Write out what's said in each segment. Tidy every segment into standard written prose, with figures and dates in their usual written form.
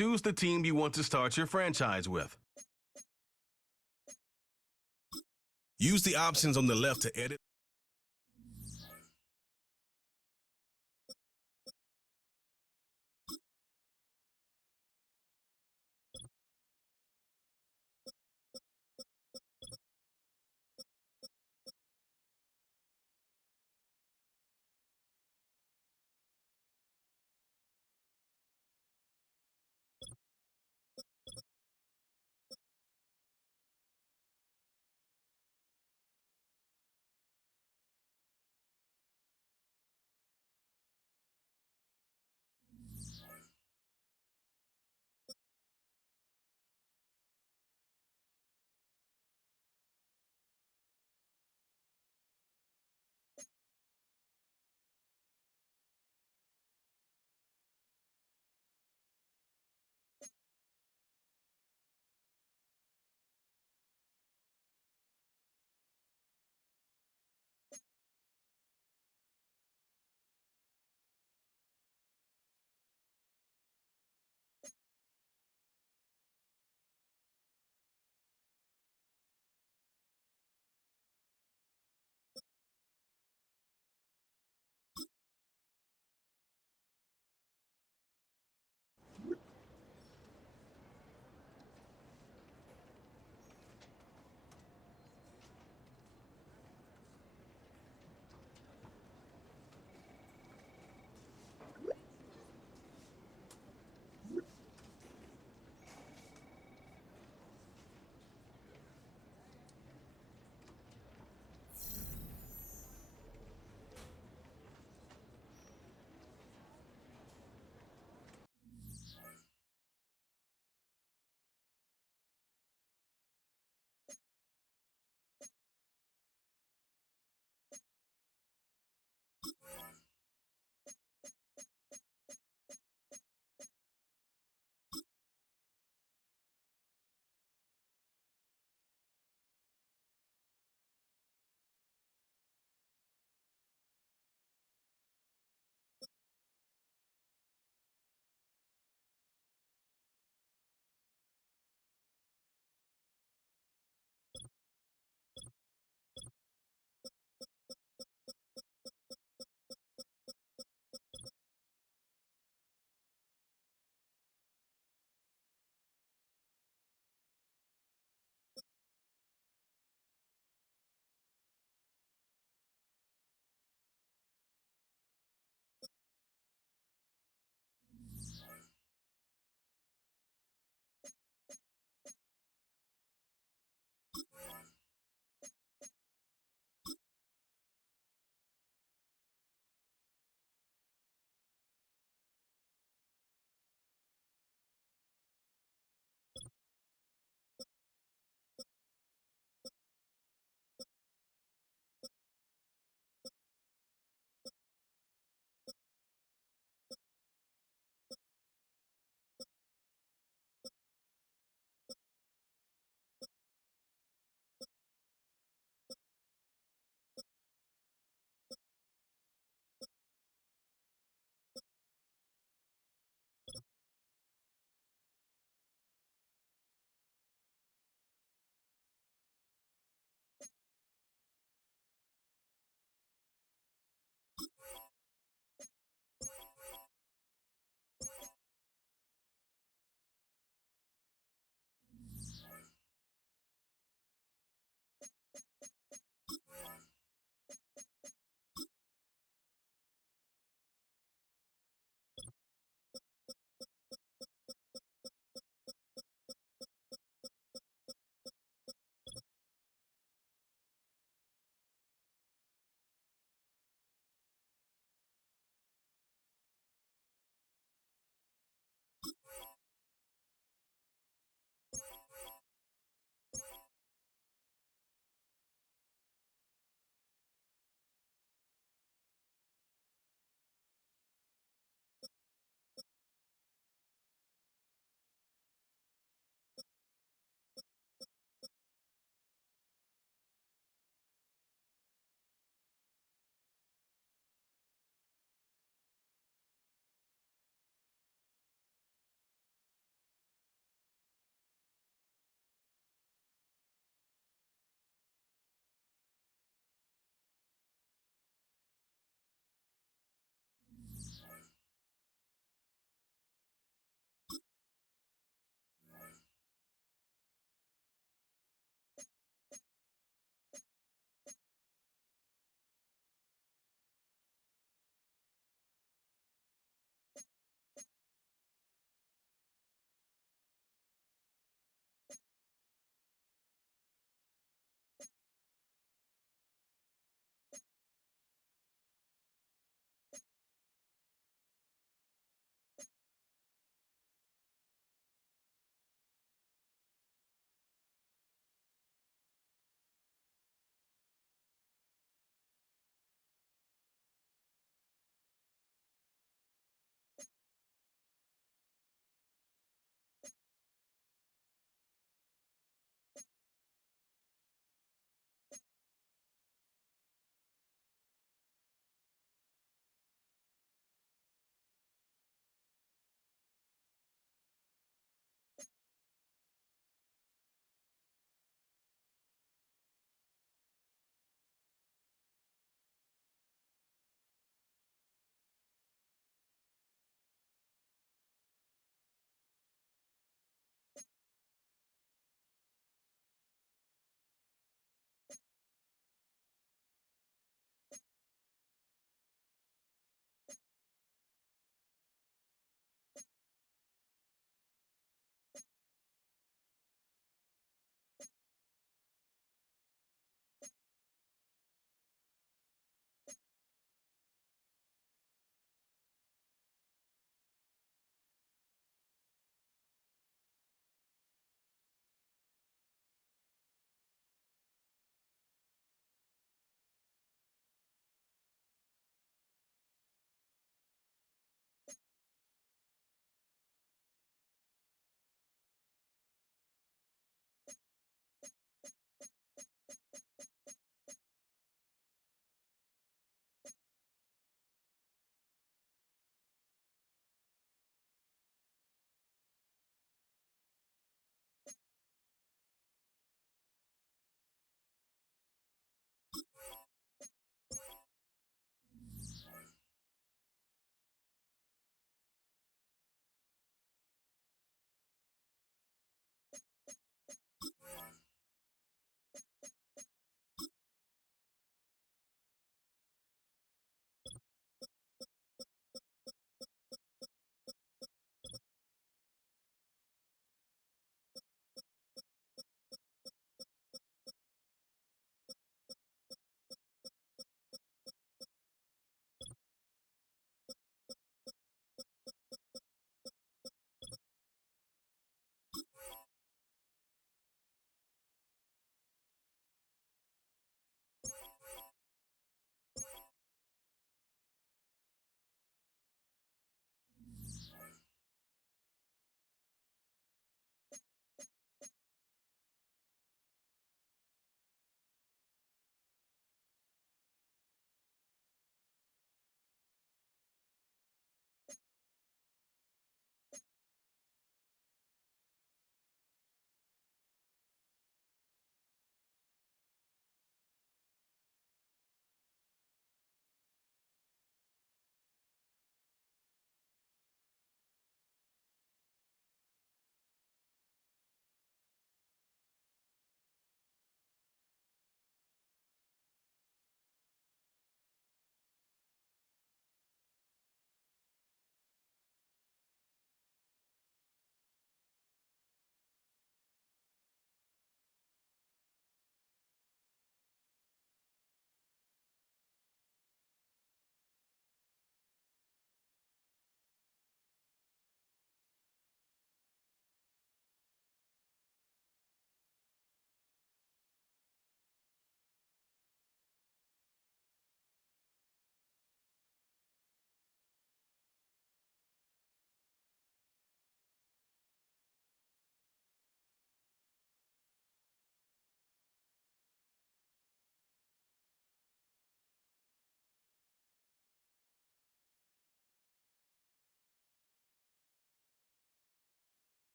choose the team you want to start your franchise with. Use the options on the left to edit.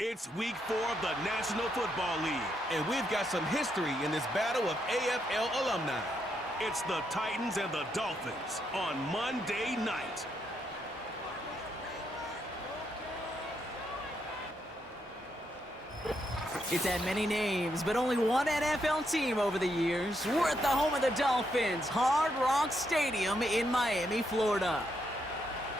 It's week 4 of the National Football League. And we've got some history in this battle of AFL alumni. It's the Titans and the Dolphins on Monday night. It's had many names, but only one NFL team over the years. We're at the home of the Dolphins, Hard Rock Stadium in Miami, Florida.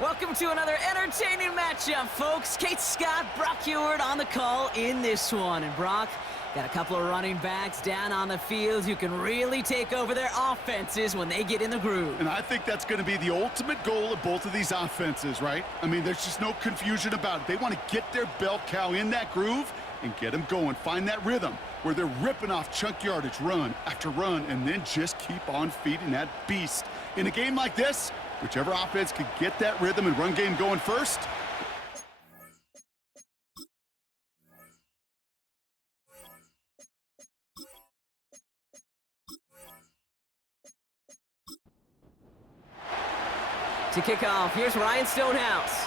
Welcome to another entertaining matchup, folks. Kate Scott, Brock Heward on the call in this one. And Brock, got a couple of running backs down on the field who can really take over their offenses when they get in the groove. And I think that's going to be the ultimate goal of both of these offenses, right? I mean, there's just no confusion about it. They want to get their bell cow in that groove and get them going. Find that rhythm where they're ripping off chunk yardage run after run and then just keep on feeding that beast. In a game like this, whichever offense could get that rhythm and run game going first. To kick off, here's Ryan Stonehouse.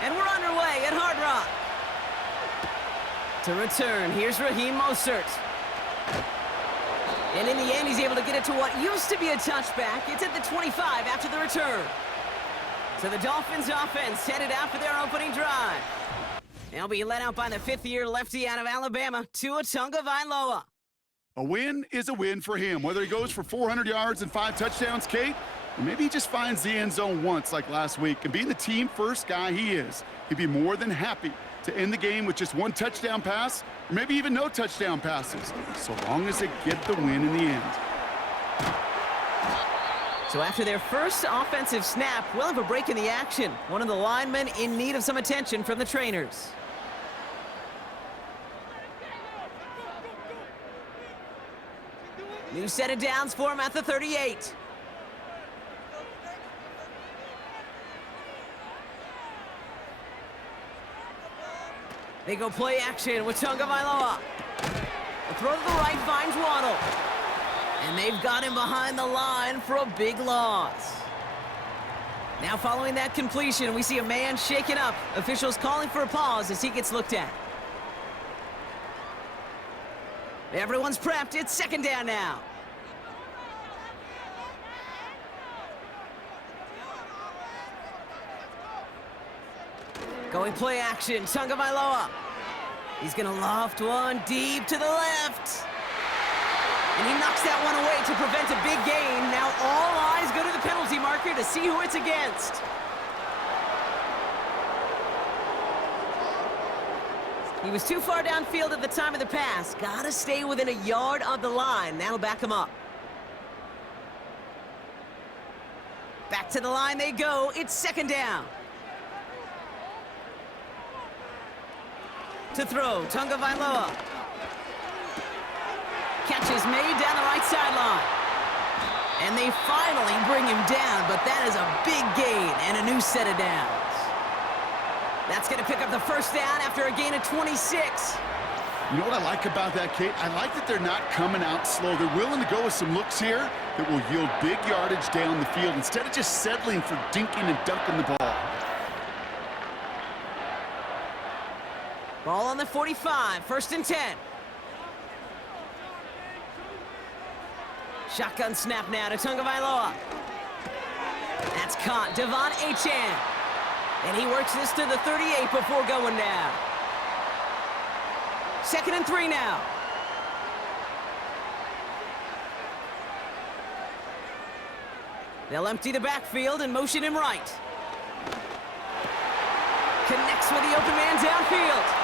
And we're underway at Hard Rock. To return, here's Raheem Mostert. And in the end, he's able to get it to what used to be a touchback. It's at the 25 after the return. So the Dolphins offense headed out for their opening drive. They'll be led out by the fifth-year lefty out of Alabama, Tua Tagovailoa. A win is a win for him, whether he goes for 400 yards and 5 touchdowns, Kate, or maybe he just finds the end zone once like last week. And being the team-first guy he is, he'd be more than happy to end the game with just 1 touchdown pass, or maybe even no touchdown passes, so long as they get the win in the end. So after their first offensive snap, we'll have a break in the action. One of the linemen in need of some attention from the trainers. New set of downs for him at the 38. They go play action with Tagovailoa. The throw to the right finds Waddle. And they've got him behind the line for a big loss. Now following that completion, we see a man shaken up. Officials calling for a pause as he gets looked at. Everyone's prepped. It's second down now. Going play action, Tagovailoa. He's going to loft one deep to the left. And he knocks that one away to prevent a big gain. Now all eyes go to the penalty marker to see who it's against. He was too far downfield at the time of the pass. Got to stay within a yard of the line. That'll back him up. Back to the line they go. It's second down. To throw, Tagovailoa. Catch is made down the right sideline. And they finally bring him down, but that is a big gain and a new set of downs. That's going to pick up the first down after a gain of 26. You know what I like about that, Kate? I like that they're not coming out slow. They're willing to go with some looks here that will yield big yardage down the field instead of just settling for dinking and dunking the ball. Ball on the 45, first and 10. Shotgun snap now to Tagovailoa. That's caught, Devon Achane. And he works this to the 38 before going down. Second and 3 now. They'll empty the backfield and motion him right. Connects with the open man downfield.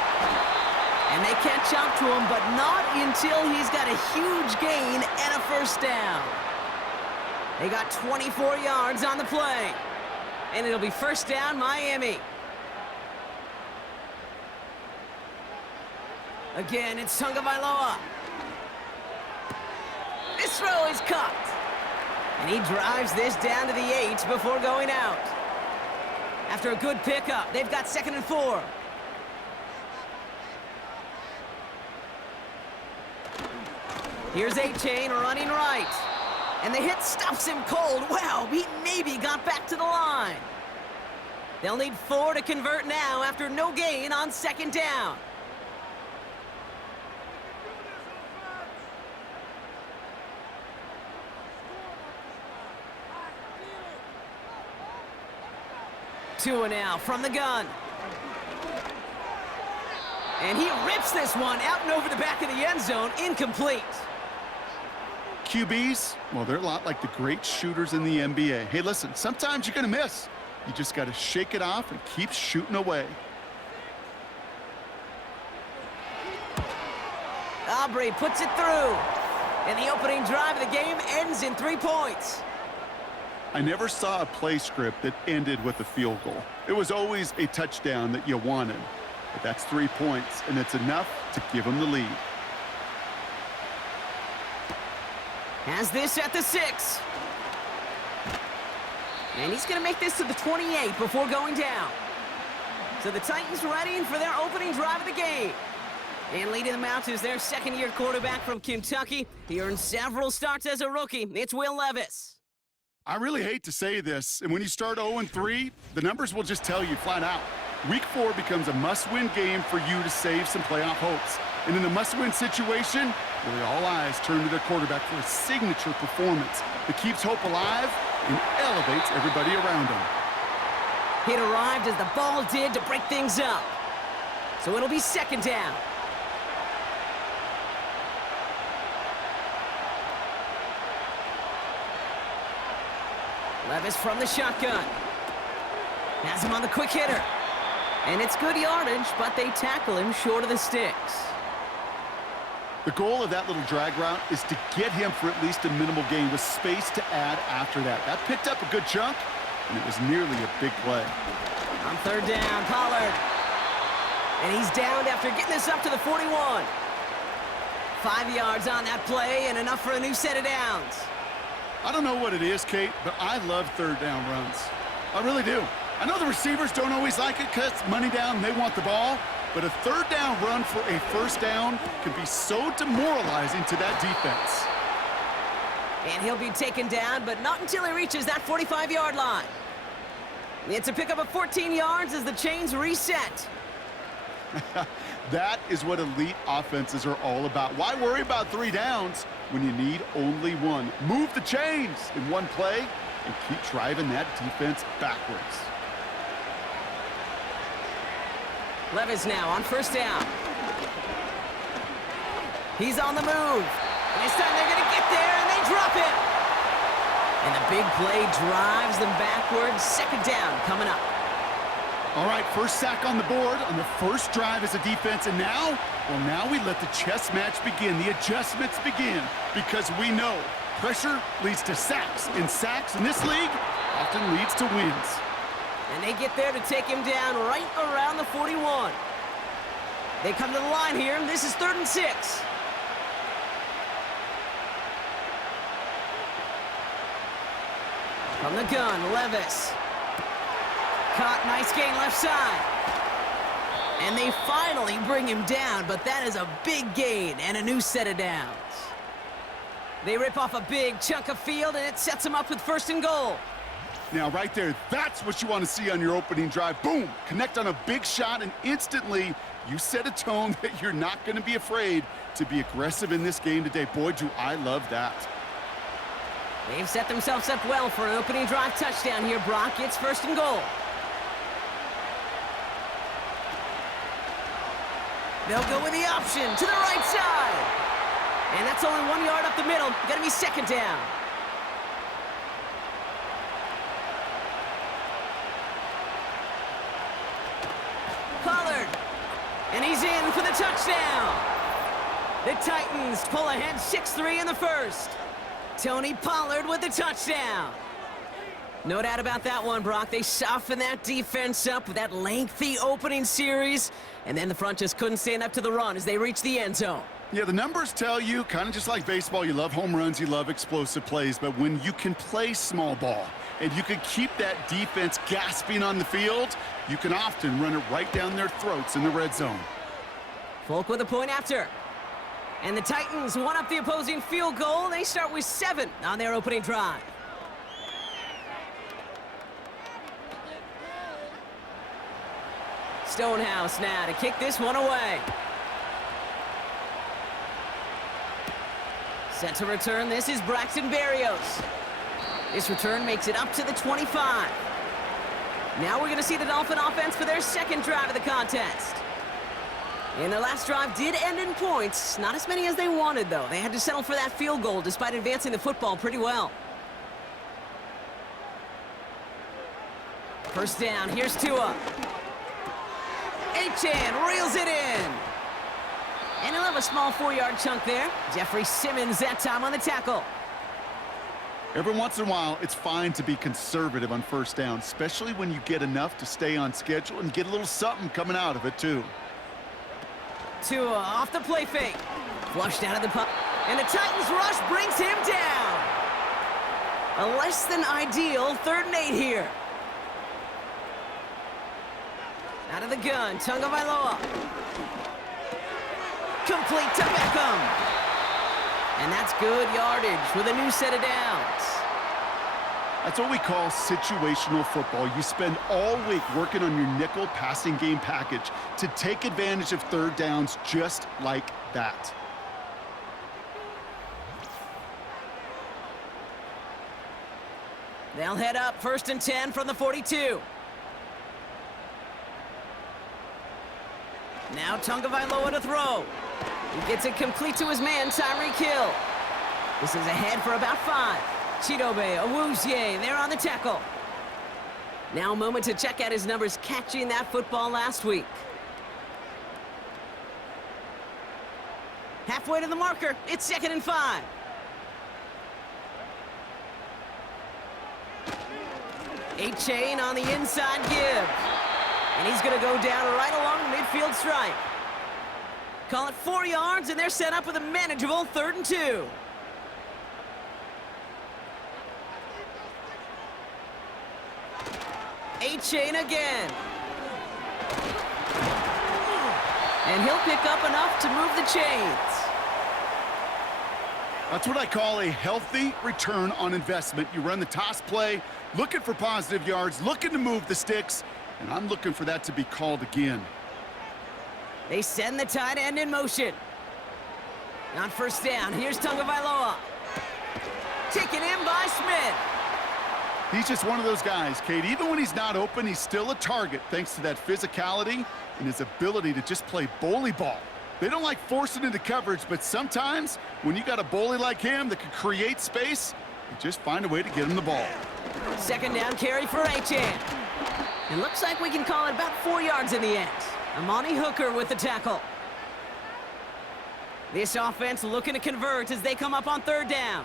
And they catch up to him, but not until he's got a huge gain and a first down. They got 24 yards on the play. And it'll be first down, Miami. Again, it's Tagovailoa. This throw is caught. And he drives this down to the 8 before going out. After a good pickup, they've got second and 4. Here's Achane running right. And the hit stops him cold. Wow, he maybe got back to the line. They'll need 4 to convert now after no gain on second down. Tua now from the gun. And he rips this one out and over the back of the end zone, incomplete. QBs, well, they're a lot like the great shooters in the NBA. Hey, listen, sometimes you're going to miss. You just got to shake it off and keep shooting away. Aubrey puts it through. And the opening drive of the game ends in 3 points. I never saw a play script that ended with a field goal. It was always a touchdown that you wanted. But that's 3 points, and it's enough to give them the lead. Has this at the 6. And he's going to make this to the 28 before going down. So the Titans ready for their opening drive of the game. And leading them out is their second-year quarterback from Kentucky. He earned several starts as a rookie. It's Will Levis. I really hate to say this, and when you start 0-3, the numbers will just tell you flat out. Week 4 becomes a must-win game for you to save some playoff hopes. And in a must-win situation, really all eyes turn to their quarterback for a signature performance that keeps hope alive and elevates everybody around him. It arrived as the ball did to break things up. So it'll be second down. Levis from the shotgun. Has him on the quick hitter. And it's good yardage, but they tackle him short of the sticks. The goal of that little drag route is to get him for at least a minimal gain with space to add after that. That picked up a good chunk, and it was nearly a big play. On third down, Pollard. And he's downed after getting this up to the 41. 5 yards on that play and enough for a new set of downs. I don't know what it is, Kate, but I love third down runs. I really do. I know the receivers don't always like it because money down, they want the ball. But a third down run for a first down can be so demoralizing to that defense. And he'll be taken down, but not until he reaches that 45-yard line. It's a pickup of 14 yards as the chains reset. That is what elite offenses are all about. Why worry about 3 downs when you need only 1? Move the chains in one play and keep driving that defense backwards. Levis now on first down. He's on the move. And this time they're going to get there, and they drop it. And the big play drives them backwards. Second down coming up. All right, first sack on the board on the first drive as a defense. And now, well, now we let the chess match begin. The adjustments begin because we know pressure leads to sacks. And sacks in this league often leads to wins. And they get there to take him down right around the 41. They come to the line here, and this is 3rd and 6. From the gun, Levis. Caught, nice gain left side. And they finally bring him down, but that is a big gain and a new set of downs. They rip off a big chunk of field, and it sets them up with 1st and goal. Now, right there, that's what you want to see on your opening drive. Boom! Connect on a big shot, and instantly you set a tone that you're not going to be afraid to be aggressive in this game today. Boy, do I love that. They've set themselves up well for an opening drive touchdown here, Brock. It's 1st and goal. They'll go with the option to the right side. And that's only 1 yard up the middle. Going to be second down. Pollard. And he's in for the touchdown. The Titans pull ahead 6-3 in the first. Tony Pollard with the touchdown. No doubt about that one, Brock. They softened that defense up with that lengthy opening series, and then the front just couldn't stand up to the run as they reached the end zone. Yeah, the numbers tell you, kind of just like baseball, you love home runs, you love explosive plays, but when you can play small ball and you can keep that defense gasping on the field, you can often run it right down their throats in the red zone. Folk with a point after. And the Titans won up the opposing field goal. They start with 7 on their opening drive. Stonehouse now to kick this one away. Set to return, this is Braxton Berrios. This return makes it up to the 25. Now we're going to see the Dolphin offense for their second drive of the contest. And their last drive did end in points. Not as many as they wanted, though. They had to settle for that field goal despite advancing the football pretty well. First down, here's Tua. Achane reels it in. And he'll have a small 4-yard chunk there. Jeffrey Simmons that time on the tackle. Every once in a while, it's fine to be conservative on first down, especially when you get enough to stay on schedule and get a little something coming out of it, too. Tua off the play fake. Flushed out of the puck. And the Titans rush brings him down. A less than ideal 3rd and 8 here. Out of the gun, Tagovailoa. Complete to Beckham. And that's good yardage with a new set of downs. That's what we call situational football. You spend all week working on your nickel passing game package to take advantage of 3rd downs just like that. They'll head up 1st and 10 from the 42. Now Tagovailoa to throw. He gets it complete to his man, Tyreek Hill. This is ahead for about 5. Chidobe Awuzie, they're on the tackle. Now a moment to check out his numbers catching that football last week. Halfway to the marker, it's 2nd and 5. Achane on the inside give. And he's going to go down right along the midfield stripe. Call it 4 yards, and they're set up with a manageable 3rd and 2. Achane again. And he'll pick up enough to move the chains. That's what I call a healthy return on investment. You run the toss play, looking for positive yards, looking to move the sticks, and I'm looking for that to be called again. They send the tight end in motion. On first down, here's Tagovailoa. Taken in by Smith. He's just one of those guys, Kate. Even when he's not open, he's still a target thanks to that physicality and his ability to just play bully ball. They don't like forcing into coverage, but sometimes when you got a bully like him that can create space, you just find a way to get him the ball. 2nd down carry for Achane. It looks like we can call it about 4 yards in the end. Amani Hooker with the tackle. This offense looking to convert as they come up on 3rd down.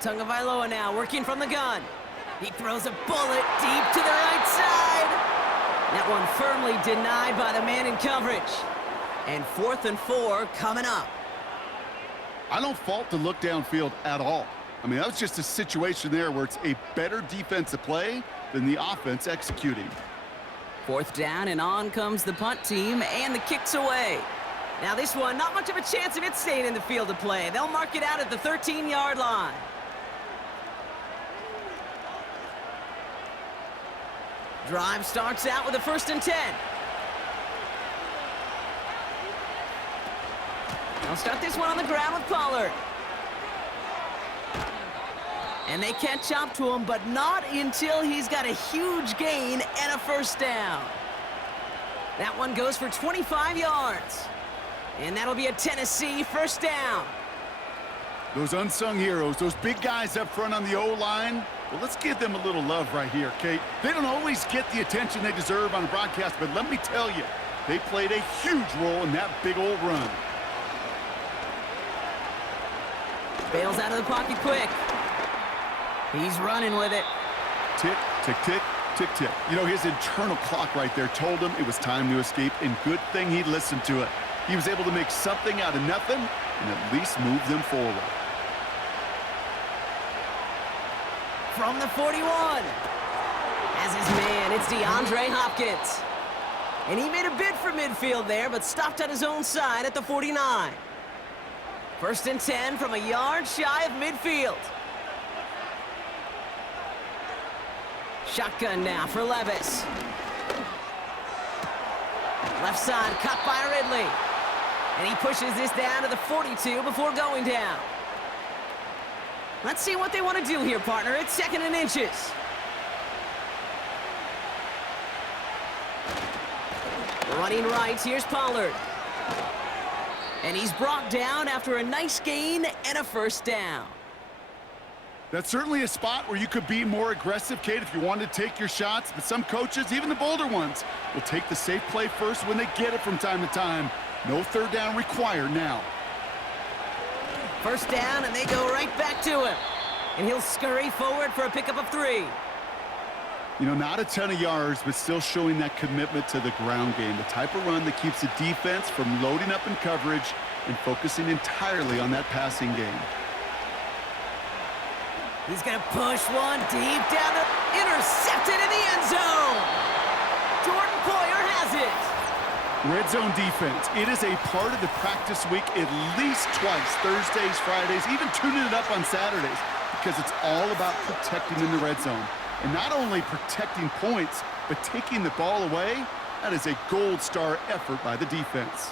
Tagovailoa now working from the gun. He throws a bullet deep to the right side. That one firmly denied by the man in coverage. And 4th and 4 coming up. I don't fault the look downfield at all. I mean, that was just a situation there where it's a better defensive play than the offense executing. 4th down, and on comes the punt team, and the kick's away. Now this one, not much of a chance of it staying in the field of play. They'll mark it out at the 13-yard line. Drive starts out with a 1st and 10. They'll start this one on the ground with Pollard. And they catch up to him, but not until he's got a huge gain and a 1st down. That one goes for 25 yards. And that'll be a Tennessee 1st down. Those unsung heroes, those big guys up front on the O-line, well, let's give them a little love right here, Kate. They don't always get the attention they deserve on the broadcast, but let me tell you, they played a huge role in that big old run. Bails out of the pocket quick. He's running with it. Tick, tick, tick, tick, tick. You know, his internal clock right there told him it was time to escape, and good thing he listened to it. He was able to make something out of nothing and at least move them forward. From the 41. As his man, it's DeAndre Hopkins. And he made a bid for midfield there, but stopped on his own side at the 49. 1st and 10 from a yard shy of midfield. Shotgun now for Levis. Left side cut by Ridley. And he pushes this down to the 42 before going down. Let's see what they want to do here, partner. It's 2nd and inches. Running right, here's Pollard. And he's brought down after a nice gain and a 1st down. That's certainly a spot where you could be more aggressive, Kate, if you wanted to take your shots. But some coaches, even the bolder ones, will take the safe play first when they get it from time to time. No 3rd down required now. 1st down, and they go right back to him. And he'll scurry forward for a pickup of 3. You know, not a ton of yards, but still showing that commitment to the ground game. The type of run that keeps the defense from loading up in coverage and focusing entirely on that passing game. He's going to push one deep down the... Intercepted in the end zone! Jordan Poyer has it! Red zone defense. It is a part of the practice week at least twice, Thursdays, Fridays, even tuning it up on Saturdays, because it's all about protecting in the red zone. And not only protecting points, but taking the ball away. That is a gold star effort by the defense.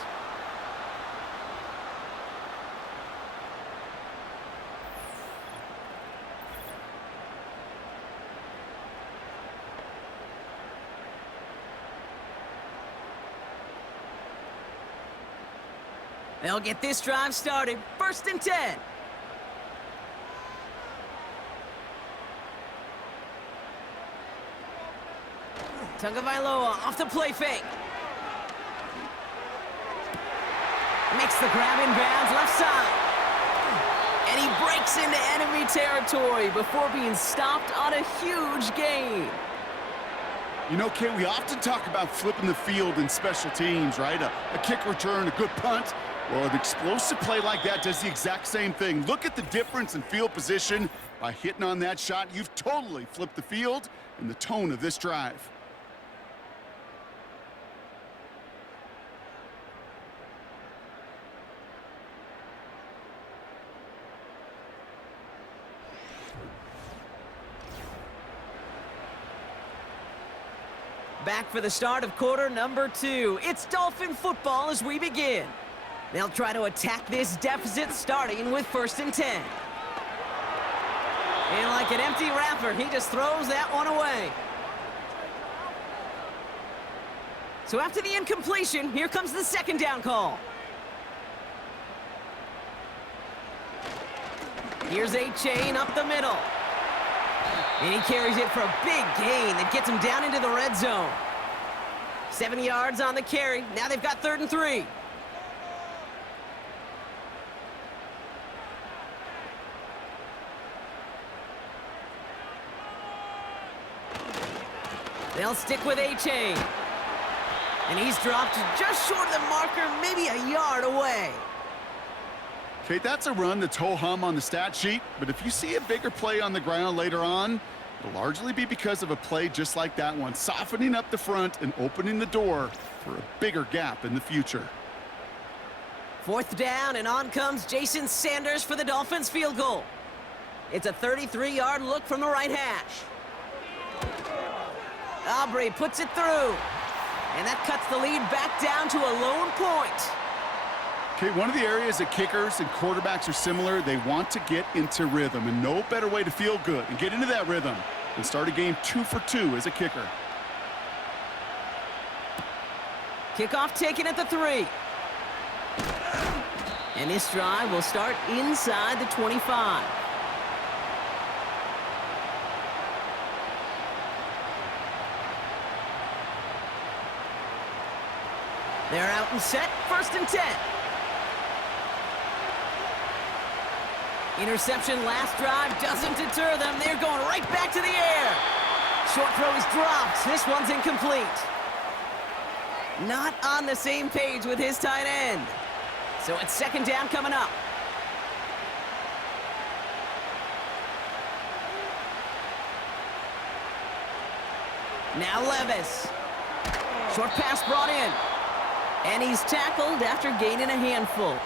They'll get this drive started. 1st and 10. Tagovailoa off the play fake. Makes the grab in bounds left side. And he breaks into enemy territory before being stopped on a huge gain. You know, Kate, we often talk about flipping the field in special teams, right? A kick return, a good punt. Well, an explosive play like that does the exact same thing. Look at the difference in field position. By hitting on that shot, you've totally flipped the field and the tone of this drive. Back for the start of quarter number 2. It's Dolphin football as we begin. They'll try to attack this deficit starting with 1st and 10. And like an empty wrapper, he just throws that one away. So after the incompletion, here comes the 2nd down call. Here's A-Chain up the middle. And he carries it for a big gain that gets him down into the red zone. 7 yards on the carry. Now they've got 3rd and 3. They'll stick with A-Chain. And he's dropped just short of the marker, maybe a yard away. Kate, that's a run that's ho-hum on the stat sheet, but if you see a bigger play on the ground later on, it'll largely be because of a play just like that one, softening up the front and opening the door for a bigger gap in the future. 4th down, and on comes Jason Sanders for the Dolphins field goal. It's a 33-yard look from the right hash. Aubrey puts it through, and that cuts the lead back down to a lone point. Okay, one of the areas that kickers and quarterbacks are similar, they want to get into rhythm, and no better way to feel good and get into that rhythm than start a game 2 for 2 as a kicker. Kickoff taken at the 3. And this drive will start inside the 25. They're out and set, 1st and 10. Interception last drive doesn't deter them. They're going right back to the air. Short throw is dropped. This one's incomplete. Not on the same page with his tight end. So it's 2nd down coming up. Now Levis. Short pass brought in. And he's tackled after gaining a handful.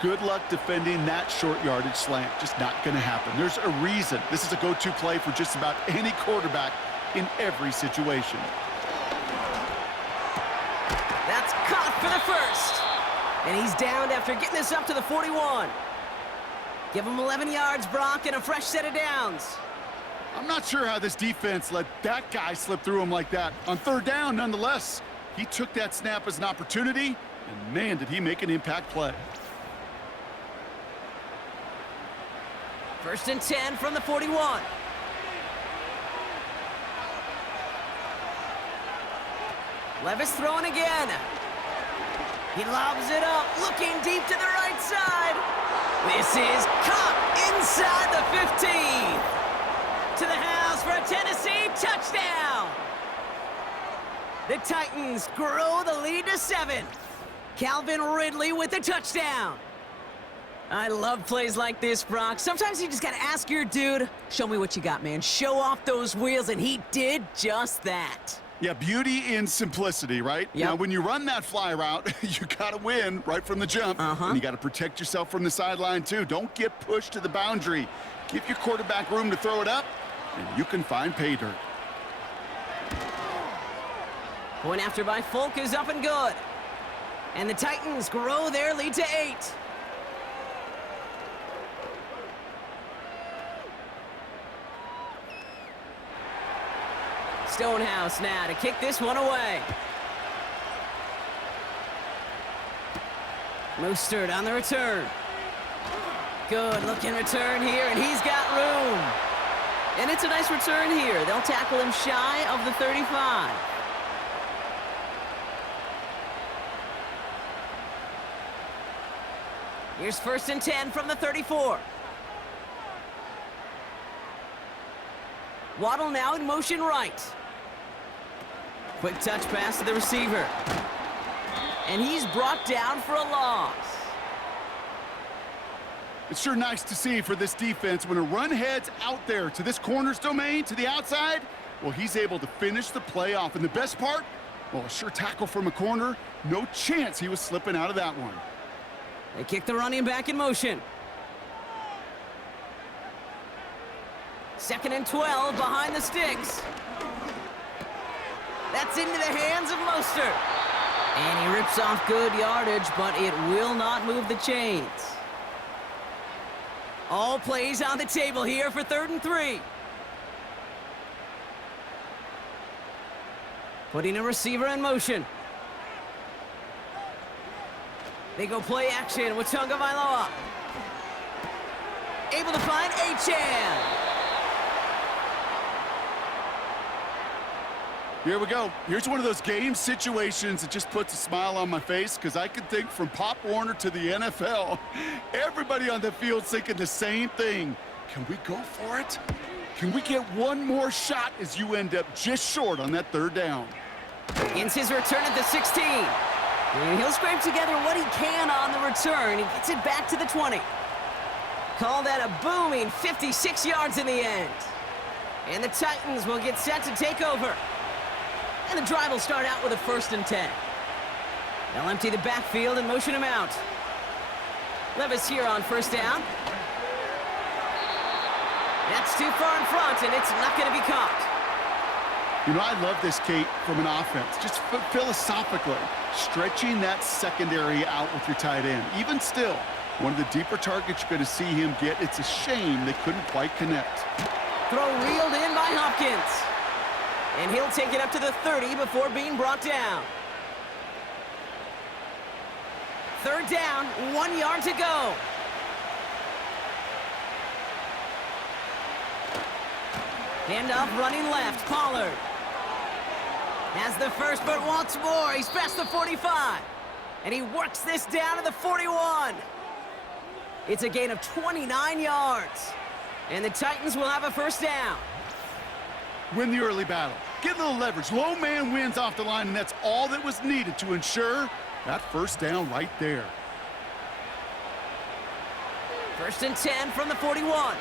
Good luck defending that short yardage slant. Just not going to happen. There's a reason this is a go-to play for just about any quarterback in every situation. That's caught for the 1st. And he's downed after getting this up to the 41. Give him 11 yards, Brock, and a fresh set of downs. I'm not sure how this defense let that guy slip through him like that. On third down, nonetheless, he took that snap as an opportunity, and man, did he make an impact play. 1st and 10 from the 41. Levis throwing again. He lobs it up, looking deep to the right side. This is caught inside the 15. To the house for a Tennessee touchdown. The Titans grow the lead to 7. Calvin Ridley with the touchdown. I love plays like this, Brock. Sometimes you just got to ask your dude, show me what you got, man. Show off those wheels, and he did just that. Yeah, beauty in simplicity, right? Yep. Now, when you run that fly route, you got to win right from the jump. And you got to protect yourself from the sideline, too. Don't get pushed to the boundary. Give your quarterback room to throw it up, and you can find pay dirt. Point after by Folk is up and good. And the Titans grow their lead to 8. Stonehouse now to kick this one away. Mostert on the return. Good looking return here, and he's got room. And it's a nice return here. They'll tackle him shy of the 35. Here's 1st and 10 from the 34. Waddle now in motion right. Quick touch pass to the receiver. And he's brought down for a loss. It's sure nice to see for this defense when a run heads out there to this corner's domain, to the outside, well, he's able to finish the play off. And the best part, well, a sure tackle from a corner. No chance he was slipping out of that one. They kick the running back in motion. 2nd and 12 behind the sticks. That's into the hands of Mostert. And he rips off good yardage, but it will not move the chains. All plays on the table here for 3rd and 3. Putting a receiver in motion. They go play action with Tagovailoa. Able to find Achane. Here we go. Here's one of those game situations that just puts a smile on my face because I can think from Pop Warner to the NFL. Everybody on the field thinking the same thing. Can we go for it? Can we get one more shot as you end up just short on that 3rd down? Begins his return at the 16. And he'll scrape together what he can on the return. He gets it back to the 20. Call that a booming 56 yards in the end. And the Titans will get set to take over. And the drive will start out with a 1st and 10. They'll empty the backfield and motion him out. Levis here on 1st down. That's too far in front, and it's not going to be caught. You know, I love this, Kate, from an offense. Just philosophically, stretching that secondary out with your tight end. Even still, one of the deeper targets you're going to see him get. It's a shame they couldn't quite connect. Throw reeled in by Hopkins. And he'll take it up to the 30 before being brought down. 3rd down, 1 yard to go. Handoff running left, Pollard. Has the first, but wants more. He's past the 45. And he works this down to the 41. It's a gain of 29 yards. And the Titans will have a 1st down. Win the early battle. Get a little leverage. Low man wins off the line, and that's all that was needed to ensure that 1st down right there. 1st and 10 from the 41.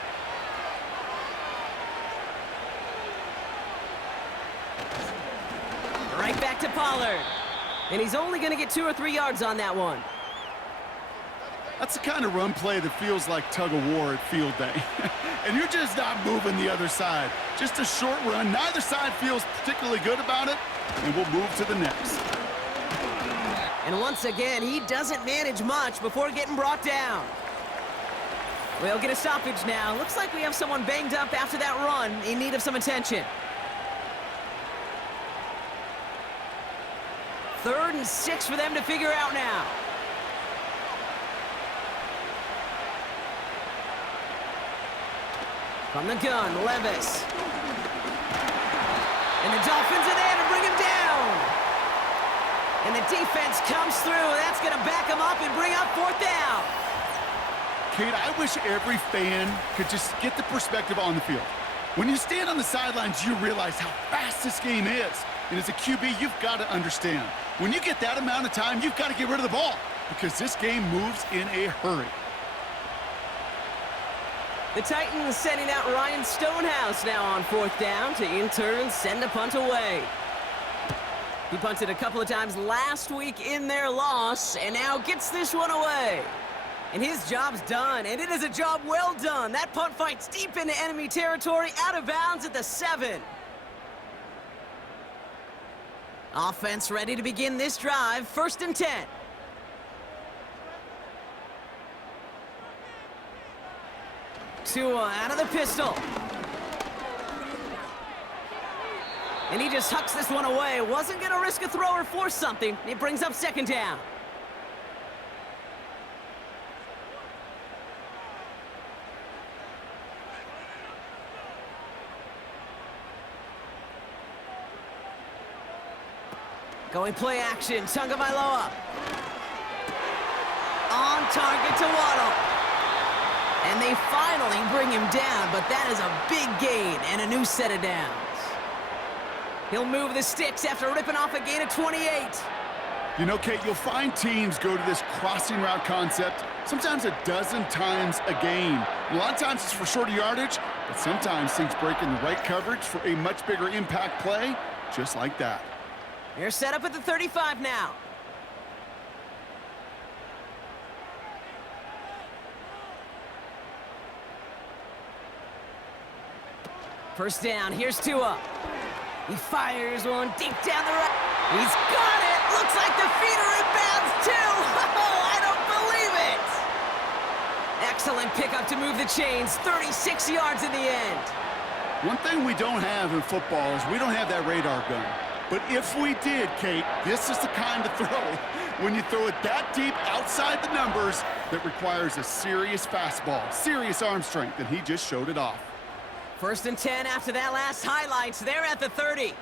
Right back to Pollard. And he's only going to get 2 or 3 yards on that one. That's the kind of run play that feels like tug-of-war at field day. And you're just not moving the other side. Just a short run. Neither side feels particularly good about it. And we'll move to the next. And once again, he doesn't manage much before getting brought down. We'll get a stoppage now. Looks like we have someone banged up after that run in need of some attention. 3rd and 6 for them to figure out now. From the gun, Levis. And the Dolphins are there to bring him down. And the defense comes through. That's going to back him up and bring up 4th down. Kate, I wish every fan could just get the perspective on the field. When you stand on the sidelines, you realize how fast this game is. And as a QB, you've got to understand. When you get that amount of time, you've got to get rid of the ball because this game moves in a hurry. The Titans sending out Ryan Stonehouse now on 4th down to in turn send a punt away. He punted a couple of times last week in their loss and now gets this one away. And his job's done, and it is a job well done. That punt fights deep into enemy territory, out of bounds at the 7. Offense ready to begin this drive, 1st and 10. Tua out of the pistol. And he just hucks this one away. Wasn't going to risk a throw or force something. It brings up 2nd down. Going play action, Tagovailoa. On target to Waddle. And they finally bring him down, but that is a big gain and a new set of downs. He'll move the sticks after ripping off a gain of 28. You know, Kate, you'll find teams go to this crossing route concept sometimes a dozen times a game. A lot of times it's for shorter yardage, but sometimes things break in the right coverage for a much bigger impact play, just like that. They're set up at the 35 now. First down, here's Tua. He fires one deep down the right. He's got it! Looks like the feet are in bounds too! Oh, I don't believe it! Excellent pickup to move the chains. 36 yards in the end. One thing we don't have in football is we don't have that radar gun. But if we did, Kate, this is the kind of throw, when you throw it that deep outside the numbers, that requires a serious fastball, serious arm strength, and he just showed it off. 1st and 10 after that last highlights. They're at the 30.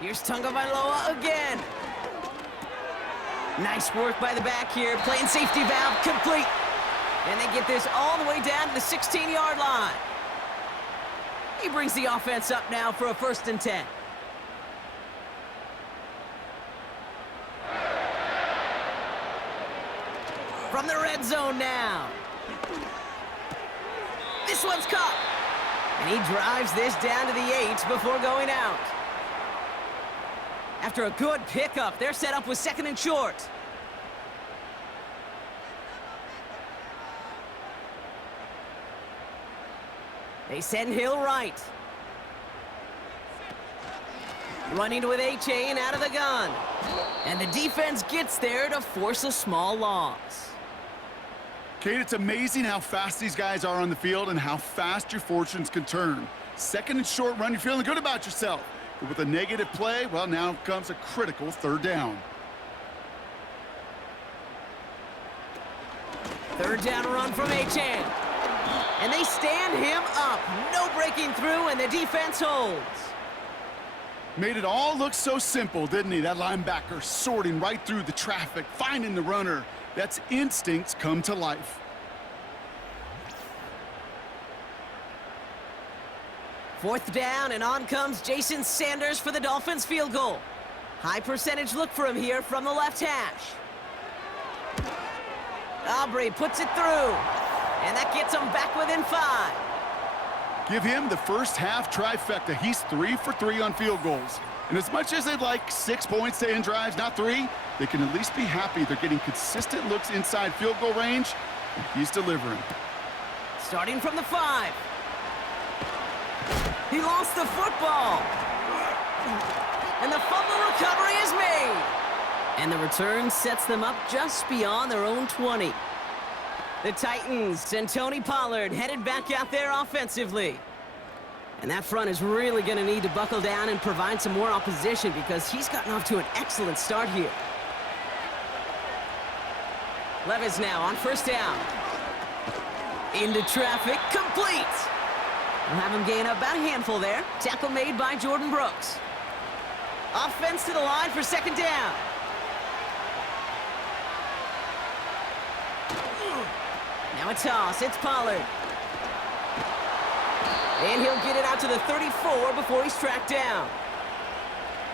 Here's Tagovailoa again. Nice work by the back here. Playing safety valve complete. And they get this all the way down to the 16-yard line. He brings the offense up now for a 1st and 10. From the red zone now. This one's caught. And he drives this down to the 8 before going out. After a good pickup, they're set up with 2nd and short. They send Hill right. Running with A-Chain out of the gun. And the defense gets there to force a small loss. Kate, it's amazing how fast these guys are on the field and how fast your fortunes can turn. 2nd and short run, you're feeling good about yourself. But with a negative play, well, now comes a critical 3rd down. 3rd down run from A-Chain. And they stand him up. No breaking through, and the defense holds. Made it all look so simple, didn't he? That linebacker sorting right through the traffic, finding the runner. That's instincts come to life. 4th down, and on comes Jason Sanders for the Dolphins field goal. High percentage look for him here from the left hash. Aubrey puts it through. And that gets him back within 5. Give him the first half trifecta. He's 3 for 3 on field goals. And as much as they'd like 6 points to end drives, not 3, they can at least be happy they're getting consistent looks inside field goal range, and he's delivering. Starting from the 5. He lost the football. And the fumble recovery is made. And the return sets them up just beyond their own 20. The Titans and Tony Pollard headed back out there offensively. And that front is really going to need to buckle down and provide some more opposition because he's gotten off to an excellent start here. Levis now on first down. Into traffic, complete. We'll have him gain about a handful there. Tackle made by Jordan Brooks. Offense to the line for second down. Now a toss, it's Pollard. And he'll get it out to the 34 before he's tracked down.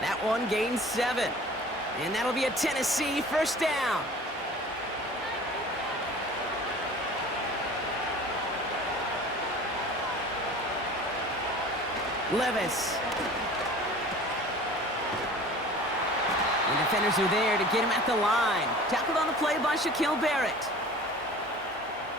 That one gains 7. And that'll be a Tennessee first down. Levis. The defenders are there to get him at the line. Tackled on the play by Shaquille Barrett.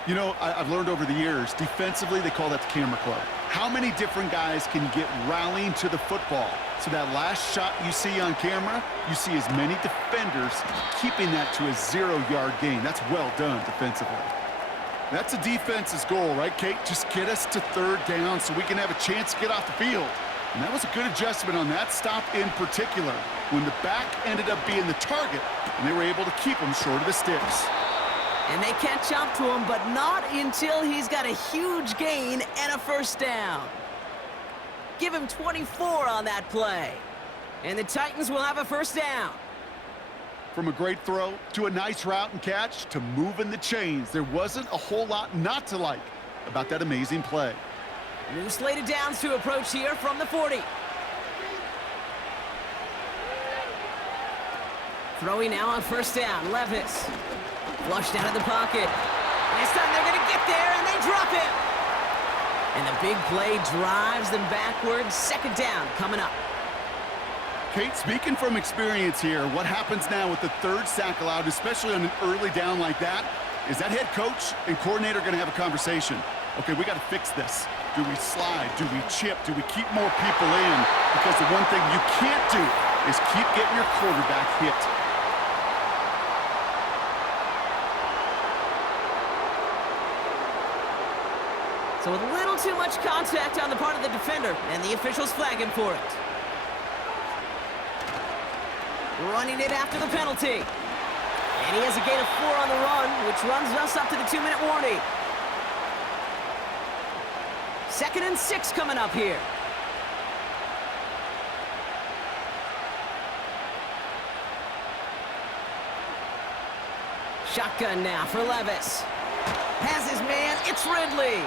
You know, I've learned over the years, defensively, they call that the camera club. How many different guys can you get rallying to the football? So that last shot you see on camera, you see as many defenders keeping that to a 0-yard gain. That's well done defensively. That's a defense's goal, right, Kate? Just get us to third down so we can have a chance to get off the field. And that was a good adjustment on that stop in particular, when the back ended up being the target, and they were able to keep him short of the sticks. And they catch up to him, but not until he's got a huge gain and a first down. Give him 24 on that play. And the Titans will have a first down. From a great throw to a nice route and catch to moving the chains, there wasn't a whole lot not to like about that amazing play. New slated downs to approach here from the 40. Throwing now on first down, Levis. Flushed out of the pocket. This time they're going to get there, and they drop him. And the big play drives them backwards. Second down coming up. Kate, speaking from experience here, what happens now with the third sack allowed, especially on an early down like that, is that head coach and coordinator going to have a conversation. Okay, we got to fix this. Do we slide? Do we chip? Do we keep more people in? Because the one thing you can't do is keep getting your quarterback hit. So with a little too much contact on the part of the defender, and the officials flag him for it. Running it after the penalty. And he has a gain of 4 on the run, which runs us up to the 2-minute warning. 2nd and 6 coming up here. Shotgun now for Levis. Has his man, it's Ridley.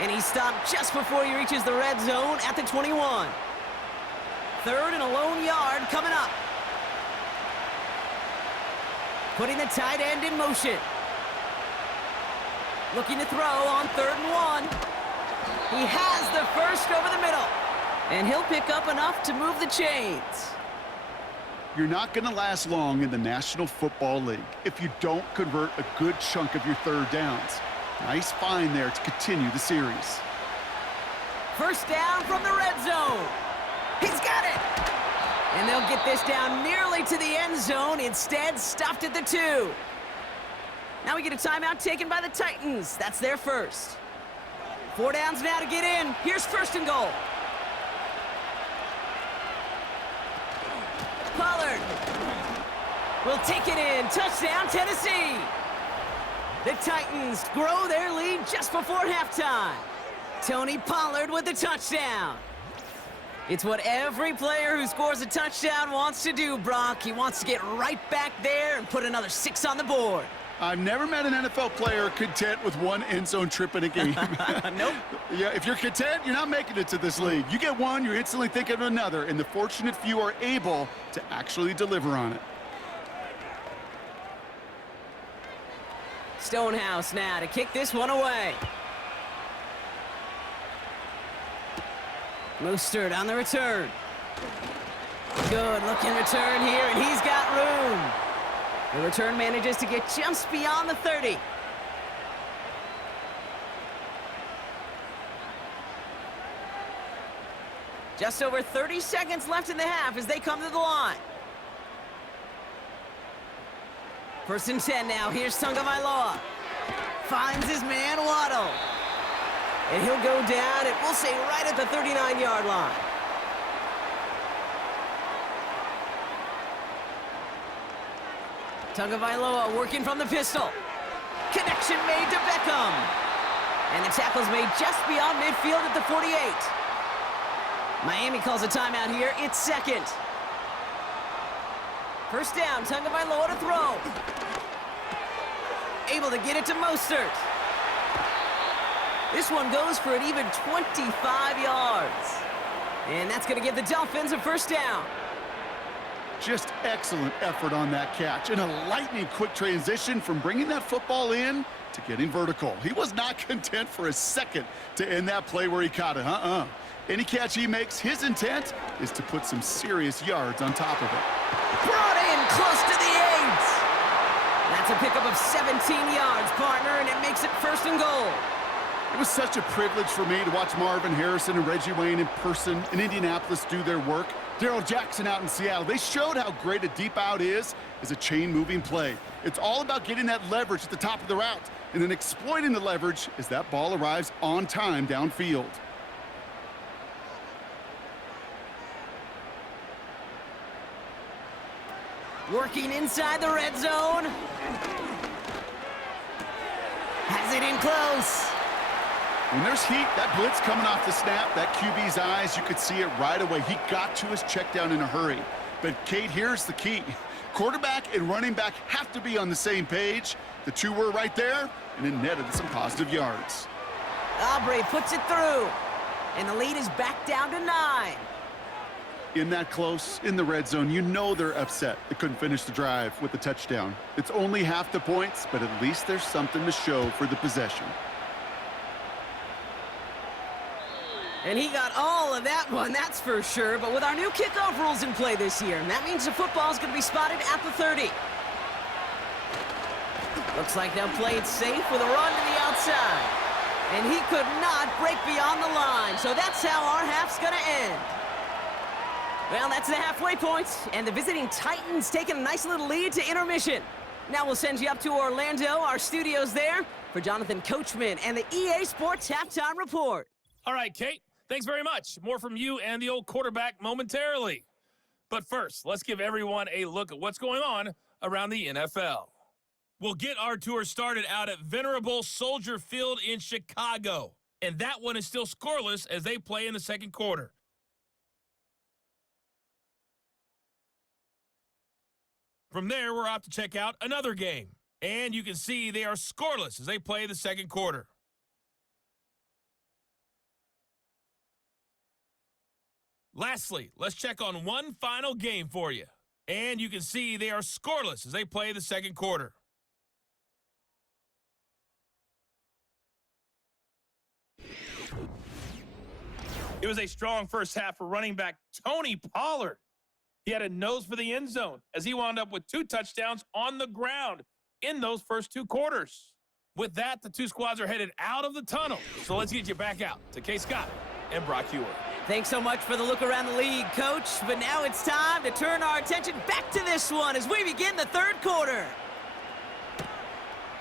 And he stopped just before he reaches the red zone at the 21. 3rd and a lone yard coming up. Putting the tight end in motion. Looking to throw on 3rd and 1. He has the first over the middle. And he'll pick up enough to move the chains. You're not going to last long in the National Football League if you don't convert a good chunk of your third downs. Nice find there to continue the series. First down from the red zone. He's got it. And they'll get this down nearly to the end zone. Instead, stopped at the 2. Now we get a timeout taken by the Titans. That's their first. 4 downs now to get in. Here's 1st and goal. Pollard will take it in. Touchdown, Tennessee. The Titans grow their lead just before halftime. Tony Pollard with the touchdown. It's what every player who scores a touchdown wants to do, Brock. He wants to get right back there and put another 6 on the board. I've never met an NFL player content with one end zone trip in a game. Nope. Yeah, if you're content, you're not making it to this league. You get one, you're instantly thinking of another, and the fortunate few are able to actually deliver on it. Stonehouse now to kick this one away. Mostert on the return. Good looking return here, and he's got room. The return manages to get just beyond the 30. Just over 30 seconds left in the half as they come to the line. 1st and 10 now. Here's Tagovailoa. Finds his man Waddle. And he'll go down, and we'll say right at the 39-yard line. Tagovailoa working from the pistol. Connection made to Beckham. And the tackle's made just beyond midfield at the 48. Miami calls a timeout here. It's second. First down, Tagovailoa to throw. Able to get it to Mostert. This one goes for an even 25 yards. And that's going to give the Dolphins a first down. Just excellent effort on that catch, and a lightning-quick transition from bringing that football in to getting vertical. He was not content for a second to end that play where he caught it. Any catch he makes, his intent is to put some serious yards on top of it. Brought in close to the 8. That's a pickup of 17 yards, partner, and it makes it first and goal. It was such a privilege for me to watch Marvin Harrison and Reggie Wayne in person in Indianapolis do their work. Darrell Jackson out in Seattle. They showed how great a deep out is as a chain-moving play. It's all about getting that leverage at the top of the route and then exploiting the leverage as that ball arrives on time downfield. Working inside the red zone. Has it in close. When there's heat, that blitz coming off the snap, that QB's eyes, you could see it right away. He got to his check down in a hurry. But, Kate, here's the key. Quarterback and running back have to be on the same page. The two were right there, and it netted some positive yards. Aubrey puts it through, and the lead is back down to 9. In that close, in the red zone, you know they're upset. They couldn't finish the drive with the touchdown. It's only half the points, but at least there's something to show for the possession. And he got all of that one, that's for sure. But with our new kickoff rules in play this year, that means the football's going to be spotted at the 30. Looks like they'll play it safe with a run to the outside. And he could not break beyond the line. So that's how our half's going to end. Well, that's the halfway point. And the visiting Titans taking a nice little lead to intermission. Now we'll send you up to Orlando, our studios there, for Jonathan Coachman and the EA Sports Halftime Report. All right, Kate. Thanks very much. More from you and the old quarterback momentarily. But first, let's give everyone a look at what's going on around the NFL. We'll get our tour started out at venerable Soldier Field in Chicago. And that one is still scoreless as they play in the second quarter. From there, we're off to check out another game. And you can see they are scoreless as they play the second quarter. Lastly, let's check on one final game for you. And you can see they are scoreless as they play the second quarter. It was a strong first half for running back Tony Pollard. He had a nose for the end zone as he wound up with 2 touchdowns on the ground in those first 2 quarters. With that, the two squads are headed out of the tunnel. So let's get you back out to Kay Scott and Brock Hewer. Thanks so much for the look around the league, Coach. But now it's time to turn our attention back to this one as we begin the third quarter.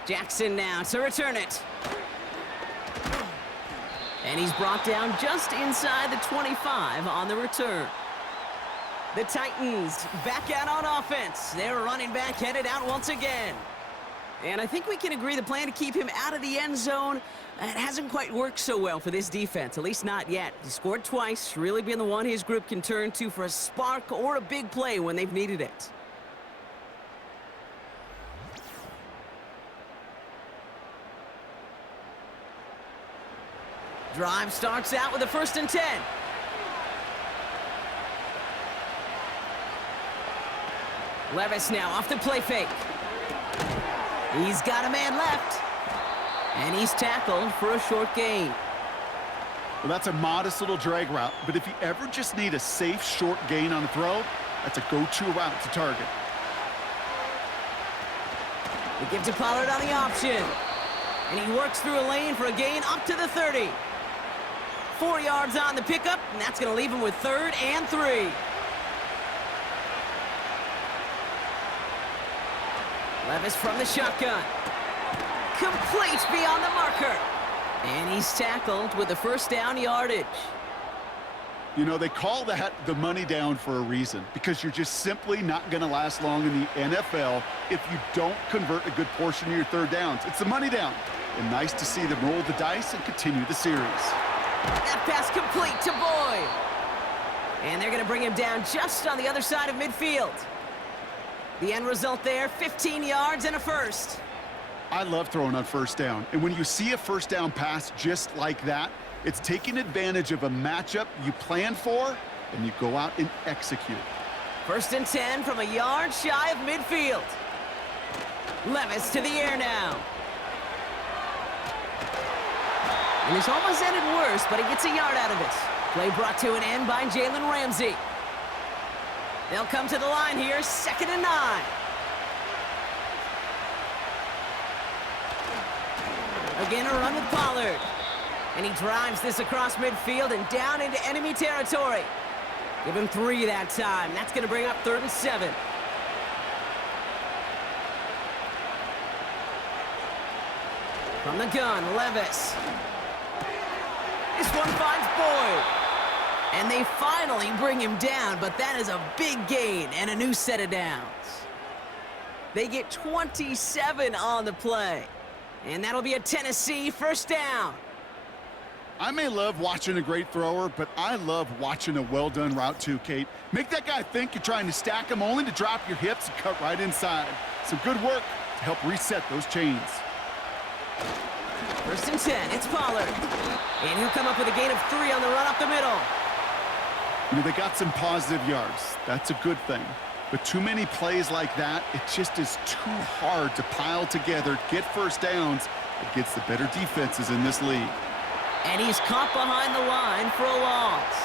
Jackson now to return it. And he's brought down just inside the 25 on the return. The Titans back out on offense. Their running back headed out once again. And I think we can agree the plan to keep him out of the end zone, it hasn't quite worked so well for this defense, at least not yet. He scored twice, really been the one his group can turn to for a spark or a big play when they've needed it. Drive starts out with a 1st and 10. Levis now off the play fake. He's got a man left. And he's tackled for a short gain. Well, that's a modest little drag route, but if you ever just need a safe short gain on a throw, that's a go-to route to target. They give to Pollard on the option. And he works through a lane for a gain up to the 30. 4 yards on the pickup, and that's going to leave him with 3rd and 3. Levis from the shotgun. complete beyond the marker. And he's tackled with the first down yardage. You know, they call that the money down for a reason, because you're just simply not going to last long in the NFL if you don't convert a good portion of your third downs. It's the money down. And nice to see them roll the dice and continue the series. That pass complete to Boyd. And they're going to bring him down just on the other side of midfield. The end result there, 15 yards and a first. I love throwing on first down. And when you see a first down pass just like that, it's taking advantage of a matchup you plan for, and you go out and execute. First and 10 from a yard shy of midfield. Levis to the air now. And this almost ended worse, but he gets a yard out of it. Play brought to an end by Jalen Ramsey. They'll come to the line here, 2nd and 9. Again, a run with Pollard. And he drives this across midfield and down into enemy territory. Give him 3 that time. That's going to bring up 3rd and 7. From the gun, Levis. This one finds Boyd. And they finally bring him down, but that is a big gain and a new set of downs. They get 27 on the play. And that'll be a Tennessee first down. I may love watching a great thrower, but I love watching a well-done route too, Kate. Make that guy think you're trying to stack him only to drop your hips and cut right inside. Some good work to help reset those chains. 1st and 10, it's Pollard. And he'll come up with a gain of 3 on the run up the middle. You know, they got some positive yards. That's a good thing. But too many plays like that, it just is too hard to pile together, get first downs against the better defenses in this league. And he's caught behind the line for a loss.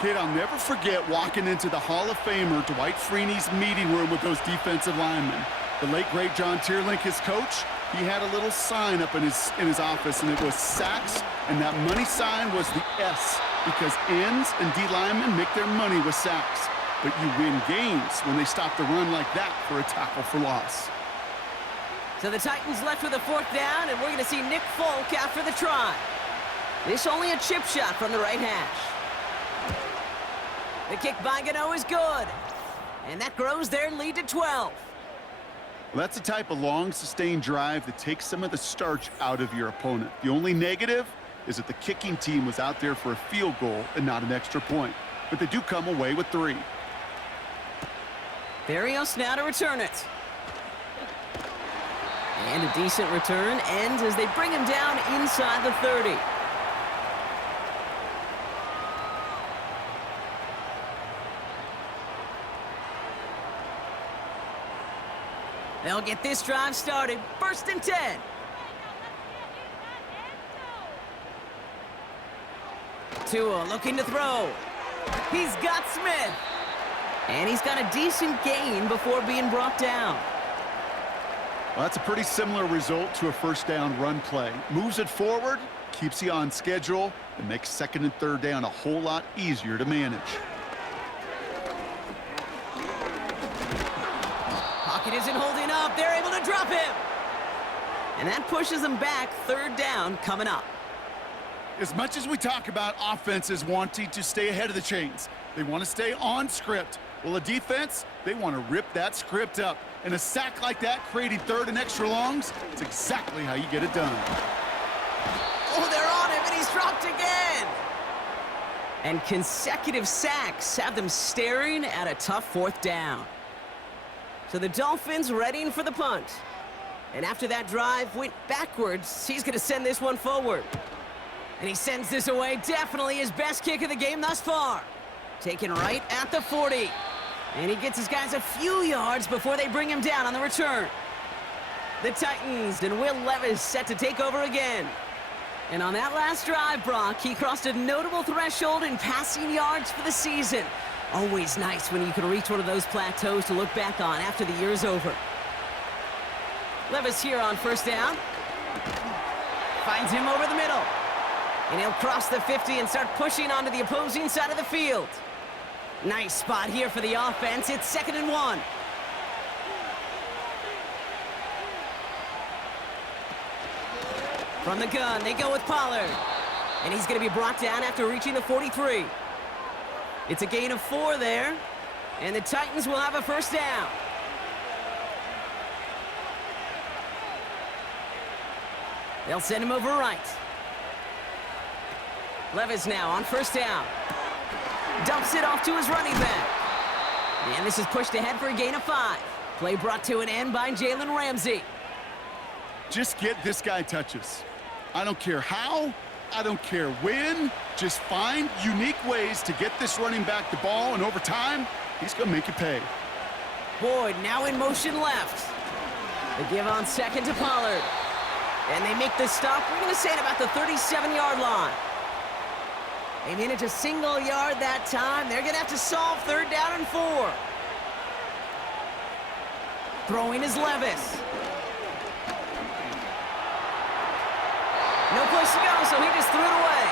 Kid, I'll never forget walking into the Hall of Famer Dwight Freeney's meeting room with those defensive linemen. The late, great John Tierlink, his coach, he had a little sign up in his office, and it was sacks, and that money sign was the S, because ends and D linemen make their money with sacks. But you win games when they stop the run like that for a tackle for loss. So the Titans left with a 4th down, and we're going to see Nick Folk after the try. This only a chip shot from the right hash. The kick by Gano is good. And that grows their lead to 12. Well, that's the type of long, sustained drive that takes some of the starch out of your opponent. The only negative is that the kicking team was out there for a field goal and not an extra point. But they do come away with 3. Barrios now to return it. And a decent return ends as they bring him down inside the 30. They'll get this drive started. 1st and 10. Tua looking to throw. He's got Smith. And he's got a decent gain before being brought down. Well, that's a pretty similar result to a first down run play. Moves it forward, keeps you on schedule, and makes 2nd and 3rd down a whole lot easier to manage. Pocket isn't holding up. They're able to drop him. And that pushes them back. 3rd down coming up. As much as we talk about offenses wanting to stay ahead of the chains, they want to stay on script. Well, a defense, they want to rip that script up. And a sack like that, creating 3rd and extra longs, it's exactly how you get it done. Oh, they're on him, and he's dropped again. And consecutive sacks have them staring at a tough 4th down. So the Dolphins readying for the punt. And after that drive went backwards, he's going to send this one forward. And he sends this away, definitely his best kick of the game thus far. Taken right at the 40. And he gets his guys a few yards before they bring him down on the return. The Titans and Will Levis set to take over again. And on that last drive, Brock, he crossed a notable threshold in passing yards for the season. Always nice when you can reach one of those plateaus to look back on after the year's over. Levis here on 1st down. Finds him over the middle. And he'll cross the 50 and start pushing onto the opposing side of the field. Nice spot here for the offense. It's 2nd and 1. From the gun, they go with Pollard. And he's going to be brought down after reaching the 43. It's a gain of 4 there. And the Titans will have a first down. They'll send him over right. Levis now on first down. Dumps it off to his running back. And this is pushed ahead for a gain of 5. Play brought to an end by Jalen Ramsey. Just get this guy touches. I don't care how, I don't care when. Just find unique ways to get this running back the ball, and over time, he's going to make you pay. Boyd now in motion left. They give on second to Pollard. And they make the stop, we're going to say at about the 37-yard line. They manage a single yard that time. They're going to have to solve third down and 4. Throwing is Levis. No place to go, so he just threw it away.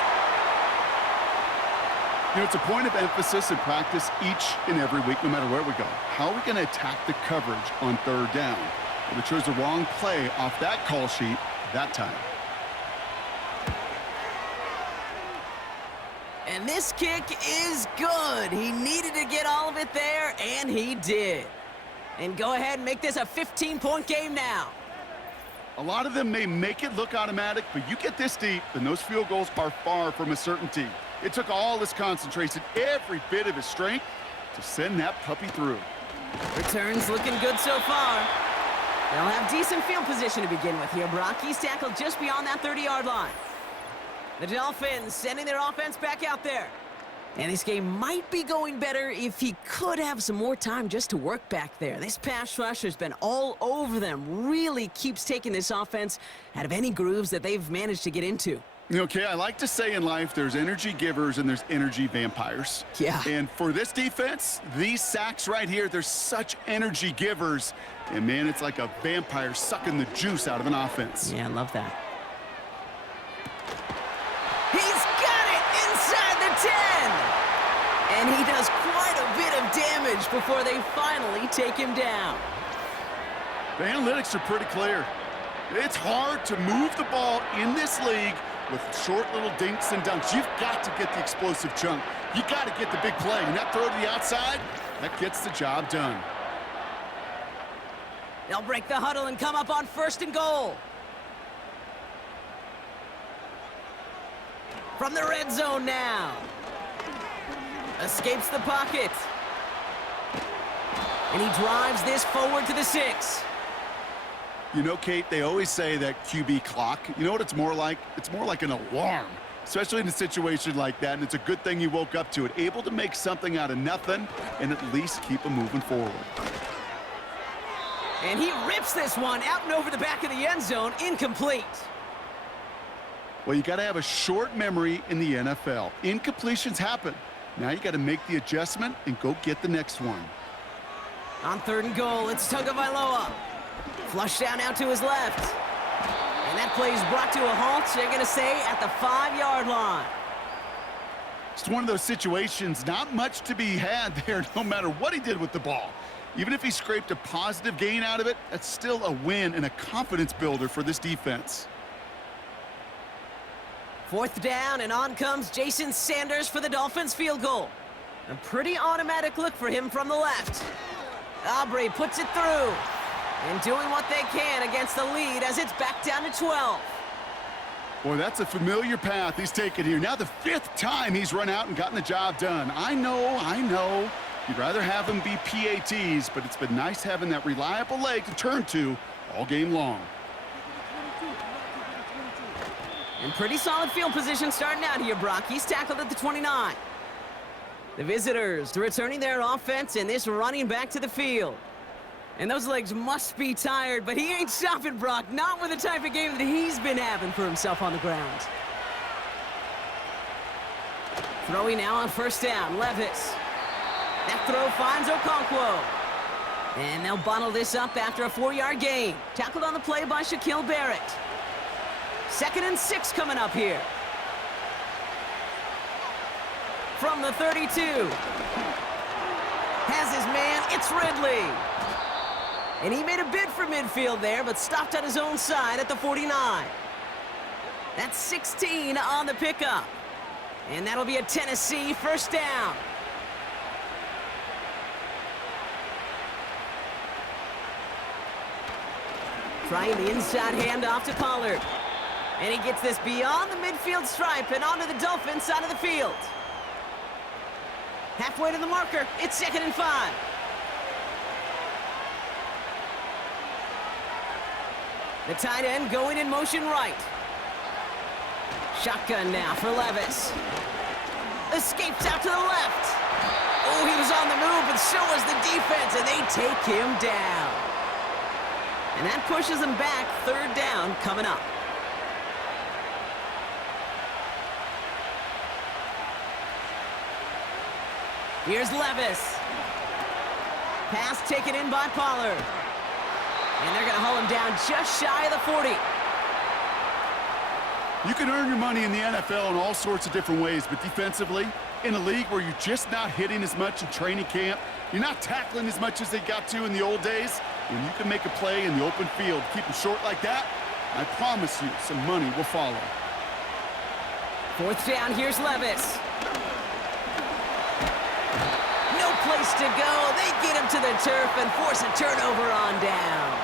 You know, it's a point of emphasis in practice each and every week, no matter where we go. How are we going to attack the coverage on third down? Well, they chose the wrong play off that call sheet that time. And this kick is good. He needed to get all of it there, and he did. And go ahead and make this a 15-point game now. A lot of them may make it look automatic, but you get this deep, and those field goals are far from a certainty. It took all his concentration, every bit of his strength, to send that puppy through. Returns looking good so far. They'll have decent field position to begin with here. Brock, he's tackled just beyond that 30-yard line. The Dolphins sending their offense back out there. And this game might be going better if he could have some more time just to work back there. This pass rush has been all over them. Really keeps taking this offense out of any grooves that they've managed to get into. Okay, I like to say in life there's energy givers and there's energy vampires. Yeah. And for this defense, these sacks right here, they're such energy givers. And, man, it's like a vampire sucking the juice out of an offense. Yeah, I love that. He's got it inside the 10! And he does quite a bit of damage before they finally take him down. The analytics are pretty clear. It's hard to move the ball in this league with short little dinks and dunks. You've got to get the explosive chunk. You got to get the big play. And that throw to the outside, that gets the job done. They'll break the huddle and come up on first and goal. From the red zone now. Escapes the pocket. And he drives this forward to the 6. You know, Kate, they always say that QB clock. You know what it's more like? It's more like an alarm, especially in a situation like that, and it's a good thing you woke up to it. Able to make something out of nothing and at least keep them moving forward. And he rips this one out and over the back of the end zone, incomplete. Well, you got to have a short memory in the NFL. Incompletions happen. Now you got to make the adjustment and go get the next one. On third and goal, it's Tagovailoa. Flush down out to his left. And that play is brought to a halt, they're going to say, at the 5-yard line. It's one of those situations, not much to be had there no matter what he did with the ball. Even if he scraped a positive gain out of it, that's still a win and a confidence builder for this defense. Fourth down, and on comes Jason Sanders for the Dolphins field goal. A pretty automatic look for him from the left. Aubrey puts it through. And doing what they can against the lead as it's back down to 12. Boy, that's a familiar path he's taken here. Now the 5th time he's run out and gotten the job done. I know. You'd rather have them be PATs, but it's been nice having that reliable leg to turn to all game long. And pretty solid field position starting out here, Brock. He's tackled at the 29. The visitors returning their offense and this running back to the field. And those legs must be tired, but he ain't stopping, Brock. Not with the type of game that he's been having for himself on the ground. Throwing now on first down, Levis. That throw finds Okonkwo. And they'll bottle this up after a 4-yard gain. Tackled on the play by Shaquille Barrett. 2nd and 6 coming up here. From the 32. Has his man, it's Ridley. And he made a bid for midfield there, but stopped on his own side at the 49. That's 16 on the pickup. And that'll be a Tennessee first down. Trying the inside handoff to Pollard. And he gets this beyond the midfield stripe and onto the Dolphins side of the field. Halfway to the marker, it's 2nd and 5. The tight end going in motion right. Shotgun now for Levis. Escapes out to the left. Oh, he was on the move, but so was the defense, and they take him down. And that pushes them back. 3rd down coming up. Here's Levis. Pass taken in by Pollard. And they're going to haul him down just shy of the 40. You can earn your money in the NFL in all sorts of different ways, but defensively, in a league where you're just not hitting as much in training camp, you're not tackling as much as they got to in the old days, when you can make a play in the open field, keep them short like that, I promise you some money will follow. 4th down, here's Levis. No place to go. They get him to the turf and force a turnover on downs.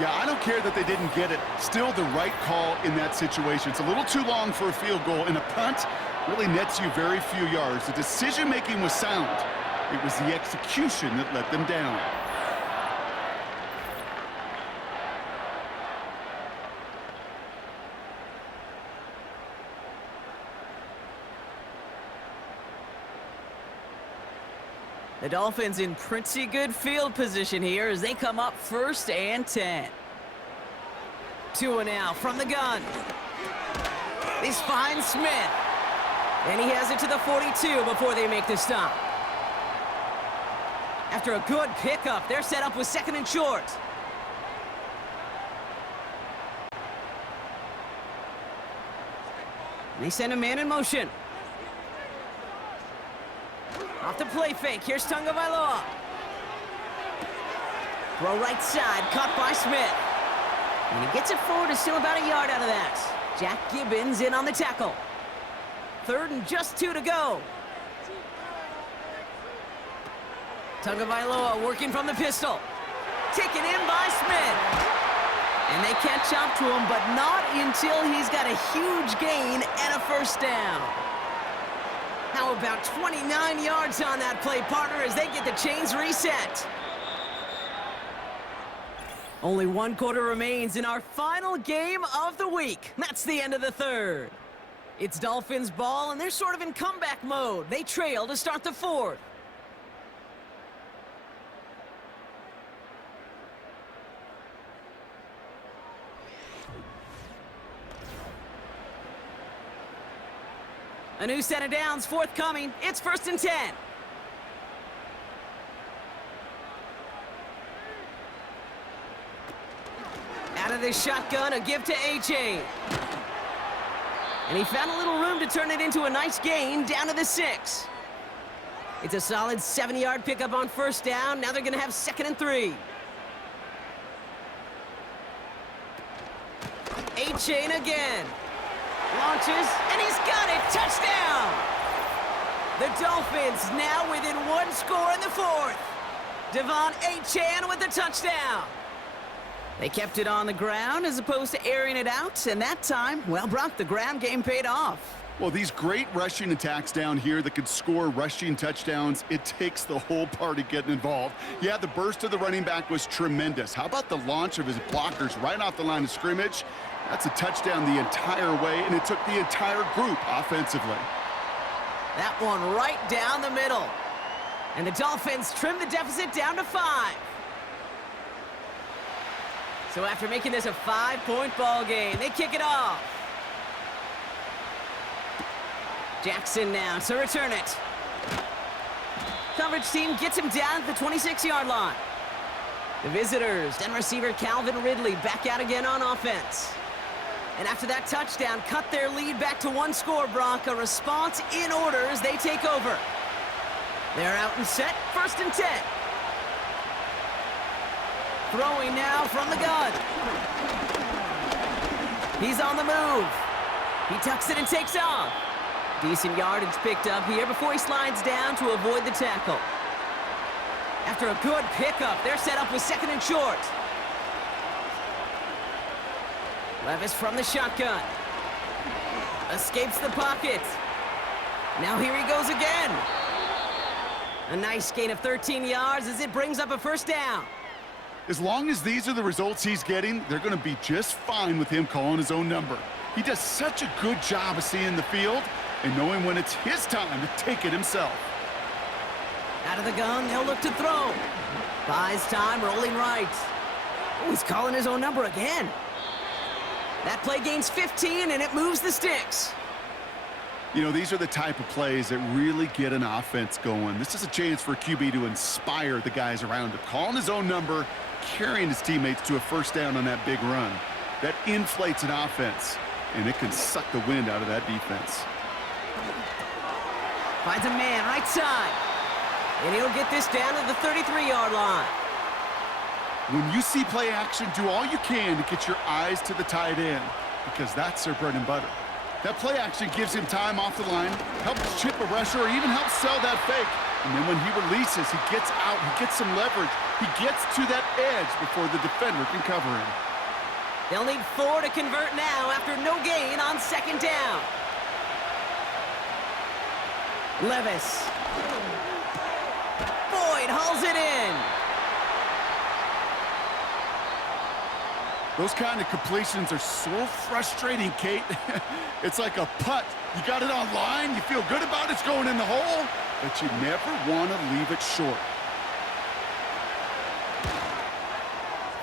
Yeah, I don't care that they didn't get it. Still the right call in that situation. It's a little too long for a field goal, and a punt really nets you very few yards. The decision-making was sound. It was the execution that let them down. The Dolphins in pretty good field position here as they come up 1st and 10. Tua now from the gun. He's finds Smith. And he has it to the 42 before they make the stop. After a good pickup, they're set up with 2nd and short. They send a man in motion. Off the play fake. Here's Tagovailoa. Throw right side. Caught by Smith. And he gets it forward. Is still about a yard out of that. Jack Gibbons in on the tackle. 3rd and just 2 to go. Tagovailoa working from the pistol. Taken in by Smith. And they catch up to him, but not until he's got a huge gain and a first down. How about 29 yards on that play, partner, as they get the chains reset. Only 1 quarter remains in our final game of the week. That's the end of the 3rd. It's Dolphins ball, and they're sort of in comeback mode. They trail to start the 4th. A new set of downs forthcoming. It's 1st and 10. Out of this shotgun, a give to A-Chain. And he found a little room to turn it into a nice gain down to the 6. It's a solid 70-yard pickup on 1st down. Now they're going to have 2nd and 3. A-Chain again. Launches, and he's got it! Touchdown! The Dolphins now within 1 score in the 4th. Devon A-Chan with the touchdown. They kept it on the ground as opposed to airing it out, and that time, well, Brock, the ground game paid off. Well, these great rushing attacks down here that could score rushing touchdowns, it takes the whole party getting involved. Yeah, the burst of the running back was tremendous. How about the launch of his blockers right off the line of scrimmage? That's a touchdown the entire way, and it took the entire group offensively. That one right down the middle. And the Dolphins trim the deficit down to 5. So after making this a 5-point ball game, they kick it off. Jackson now to return it. Coverage team gets him down at the 26-yard line. The visitors and receiver Calvin Ridley back out again on offense. And after that touchdown, cut their lead back to 1 score, Brock. A response in order as they take over. They're out and set, 1st and 10. Throwing now from the gun. He's on the move. He tucks it and takes off. Decent yardage picked up here before he slides down to avoid the tackle. After a good pickup, they're set up with 2nd and short. Levis from the shotgun. Escapes the pocket. Now here he goes again. A nice gain of 13 yards as it brings up a 1st down. As long as these are the results he's getting, they're going to be just fine with him calling his own number. He does such a good job of seeing the field and knowing when it's his time to take it himself. Out of the gun, they'll look to throw. Buys time, rolling right. Oh, he's calling his own number again. That play gains 15, and it moves the sticks. You know, these are the type of plays that really get an offense going. This is a chance for a QB to inspire the guys around him. Calling his own number, carrying his teammates to a 1st down on that big run. That inflates an offense, and it can suck the wind out of that defense. Finds a man right side. And he'll get this down to the 33-yard line. When you see play action, do all you can to get your eyes to the tight end, because that's their bread and butter. That play action gives him time off the line, helps chip a rusher, or even helps sell that fake. And then when he releases, he gets out, he gets some leverage. He gets to that edge before the defender can cover him. They'll need 4 to convert now after no gain on 2nd down. Levis. Boyd hauls it in. Those kind of completions are so frustrating, Kate. It's like a putt. You got it on line, you feel good about it's going in the hole, but you never want to leave it short.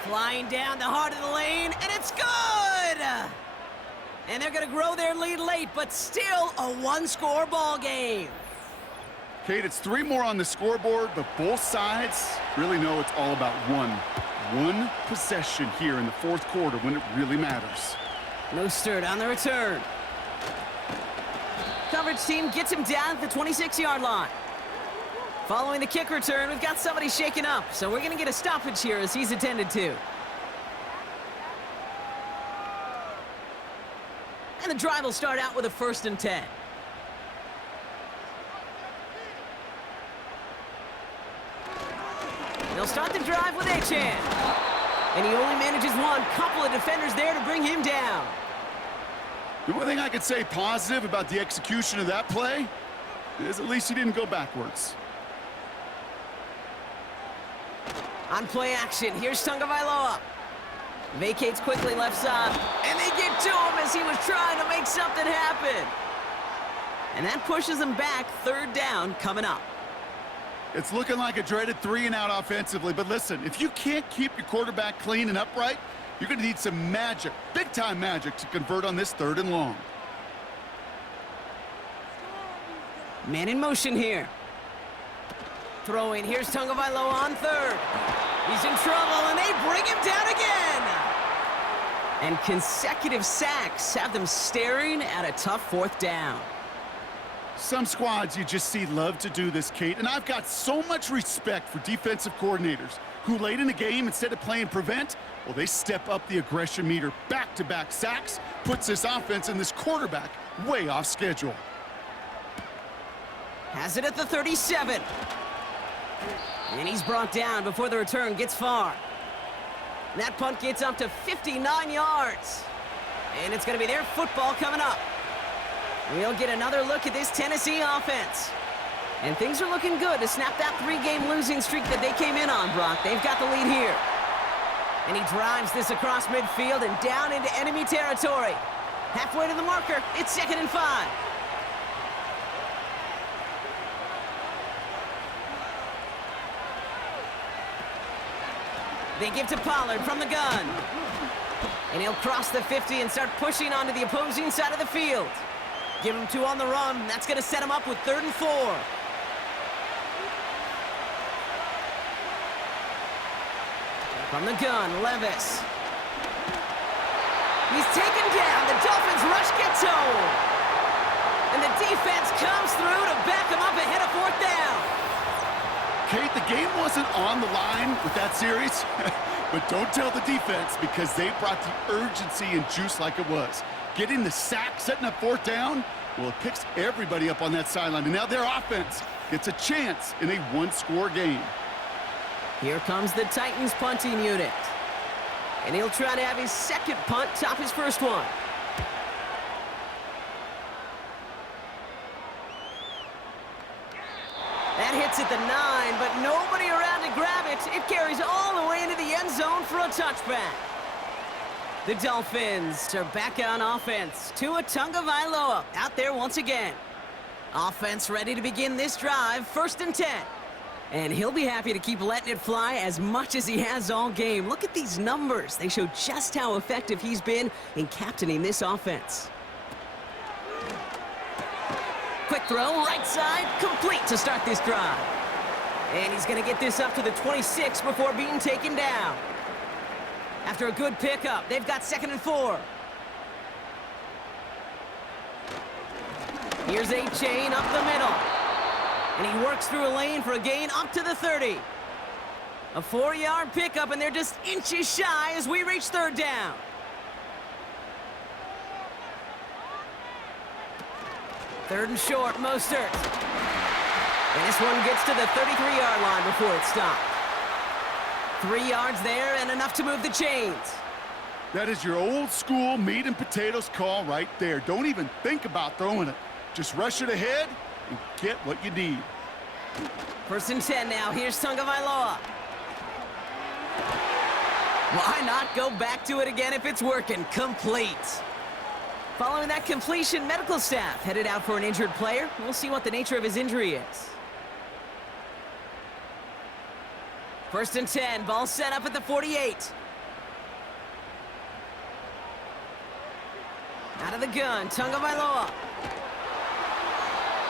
Flying down the heart of the lane, and it's good! And they're going to grow their lead late, but still a 1-score ball game. Kate, it's 3 more on the scoreboard, but both sides really know it's all about one possession here in the 4th quarter when it really matters. Mostert on the return. Coverage team gets him down at the 26-yard line. Following the kick return, we've got somebody shaken up, so we're going to get a stoppage here as he's attended to. And the drive will start out with a 1st and 10. They'll start the drive with Achan. And he only manages one. Couple of defenders there to bring him down. The one thing I could say positive about the execution of that play is at least he didn't go backwards. On play action, here's Tagovailoa. Vacates quickly left side. And they get to him as he was trying to make something happen. And that pushes him back. 3rd down coming up. It's looking like a dreaded 3-and-out offensively, but listen, if you can't keep your quarterback clean and upright, you're going to need some magic, big-time magic, to convert on this 3rd and long. Man in motion here. Throwing, here's Tagovailoa on 3rd. He's in trouble, and they bring him down again. And consecutive sacks have them staring at a tough 4th down. Some squads you just see love to do this, Kate, and I've got so much respect for defensive coordinators who late in the game, instead of playing prevent, well, they step up the aggression meter. Back-to-back sacks puts this offense and this quarterback way off schedule. Has it at the 37. And he's brought down before the return gets far. That punt gets up to 59 yards. And it's going to be their football coming up. We'll get another look at this Tennessee offense. And things are looking good to snap that 3-game losing streak that they came in on, Brock. They've got the lead here. And he drives this across midfield and down into enemy territory. Halfway to the marker, it's 2nd and 5. They give to Pollard from the gun. And he'll cross the 50 and start pushing onto the opposing side of the field. Give him 2 on the run. That's going to set him up with 3rd and 4. From the gun, Levis. He's taken down. The Dolphins rush gets home. And the defense comes through to back him up ahead of 4th down. Kate, the game wasn't on the line with that series, But don't tell the defense, because they brought the urgency and juice like it was. Getting the sack, setting up fourth down, well, it picks everybody up on that sideline. And now their offense gets a chance in a one-score game. Here comes the Titans punting unit. And he'll try to have his second punt top his first one. That hits at the 9, but nobody around to grab it. It carries all the way into the end zone for a touchback. The Dolphins are back on offense. Tua Tagovailoa out there once again. Offense ready to begin this drive, 1st and 10. And he'll be happy to keep letting it fly as much as he has all game. Look at these numbers. They show just how effective he's been in captaining this offense. Quick throw, right side, complete to start this drive. And he's going to get this up to the 26 before being taken down. After a good pickup, they've got 2nd and 4. Here's a chain up the middle. And he works through a lane for a gain up to the 30. A 4-yard pickup, and they're just inches shy as we reach 3rd down. Third and short, Mostert. And this one gets to the 33-yard line before it's stopped. 3 yards there and enough to move the chains. That is your old school meat and potatoes call right there. Don't even think about throwing it. Just rush it ahead and get what you need. 1st and 10 now. Here's Tagovailoa. Why not go back to it again if it's working? Complete. Following that completion, medical staff headed out for an injured player. We'll see what the nature of his injury is. 1st and 10. Ball set up at the 48. Out of the gun, Tagovailoa.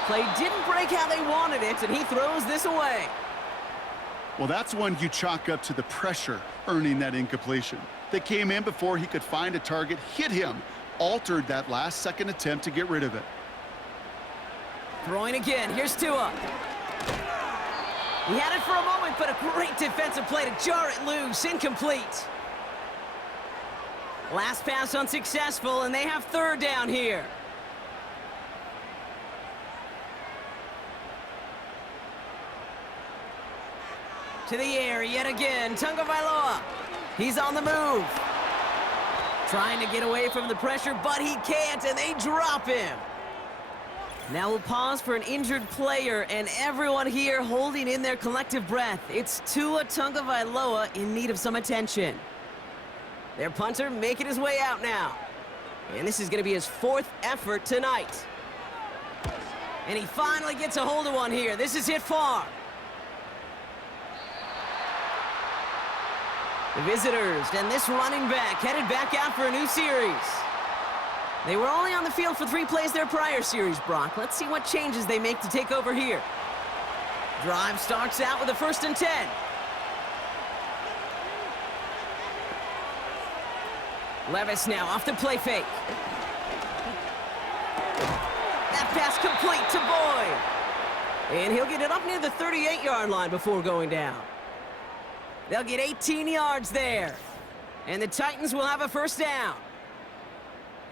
Play didn't break how they wanted it, and he throws this away. Well, that's one you chalk up to the pressure earning that incompletion. They came in before he could find a target, hit him, altered that last-second attempt to get rid of it. Throwing again. Here's Tua. He had it for a moment, but a great defensive play to jar it loose. Incomplete. Last pass unsuccessful, and they have 3rd down here. To the air yet again. Tagovailoa. He's on the move. Trying to get away from the pressure, but he can't, and they drop him. Now we'll pause for an injured player, and everyone here holding in their collective breath. It's Tua Tagovailoa in need of some attention. Their punter making his way out now. And this is going to be his 4th effort tonight. And he finally gets a hold of one here. This is hit far. The visitors and this running back headed back out for a new series. They were only on the field for 3 plays their prior series, Brock. Let's see what changes they make to take over here. Drive starts out with a 1st and 10. Levis now off the play fake. That pass complete to Boyd. And he'll get it up near the 38-yard line before going down. They'll get 18 yards there. And the Titans will have a 1st down.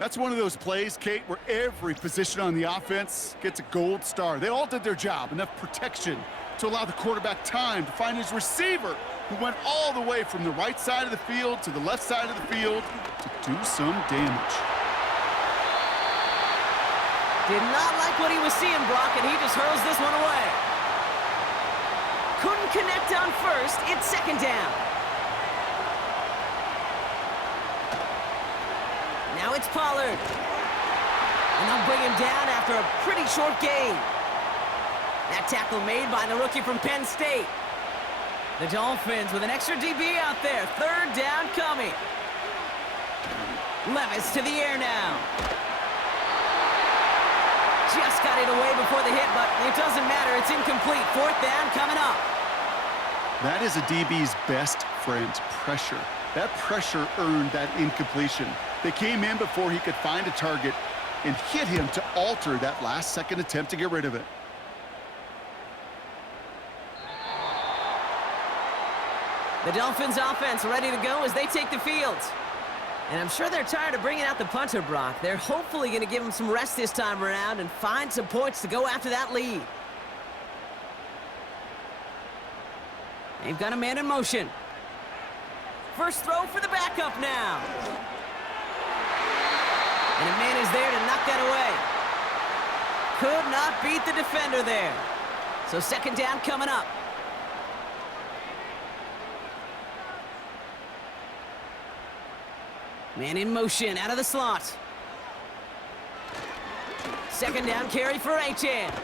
That's one of those plays, Kate, where every position on the offense gets a gold star. They all did their job, enough protection to allow the quarterback time to find his receiver, who went all the way from the right side of the field to the left side of the field to do some damage. Did not like what he was seeing, Brock, and he just hurls this one away. Couldn't connect on 1st. It's 2nd down. Now it's Pollard. And they'll bring him down after a pretty short gain. That tackle made by the rookie from Penn State. The Dolphins with an extra DB out there. 3rd down coming. Levis to the air now. Just got it away before the hit, but it doesn't matter. It's incomplete. 4th down coming up. That is a DB's best friend, pressure. That pressure earned that incompletion. They came in before he could find a target and hit him to alter that last-second attempt to get rid of it. The Dolphins offense ready to go as they take the field. And I'm sure they're tired of bringing out the punter, Brock. They're hopefully going to give him some rest this time around and find some points to go after that lead. They've got a man in motion. First throw for the backup now. And a man is there to knock that away. Could not beat the defender there. So second down coming up. Man in motion out of the slot. Second down carry for Achane.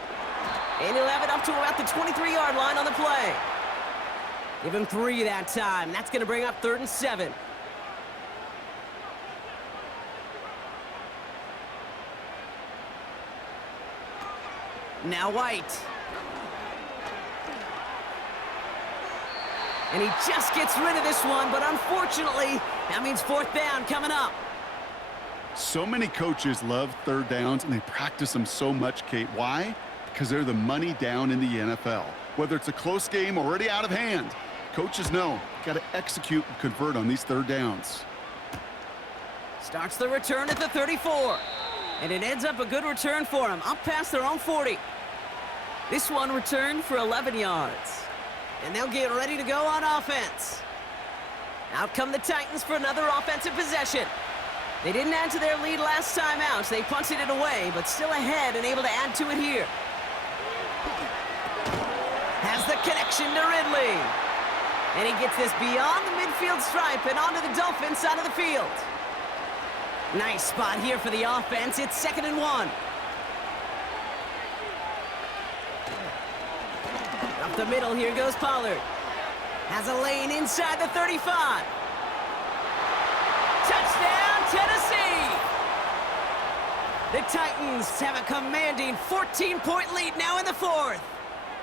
And he'll have it up to about the 23-yard line on the play. Give him 3 that time. That's going to bring up 3rd and 7. Now White. And he just gets rid of this one, but unfortunately, that means 4th down coming up. So many coaches love 3rd downs, and they practice them so much, Kate. Why? Because they're the money down in the NFL. Whether it's a close game already out of hand, coaches know got to execute and convert on these 3rd downs. Starts the return at the 34. And it ends up a good return for him, up past their own 40. This one returned for 11 yards. And they'll get ready to go on offense. Out come the Titans for another offensive possession. They didn't add to their lead last time out, so they punted it away, but still ahead and able to add to it here. Has the connection to Ridley. And he gets this beyond the midfield stripe and onto the Dolphins side of the field. Nice spot here for the offense. It's 2nd and 1. Up the middle, here goes Pollard. Has a lane inside the 35. Touchdown, Tennessee! The Titans have a commanding 14-point lead now in the 4th.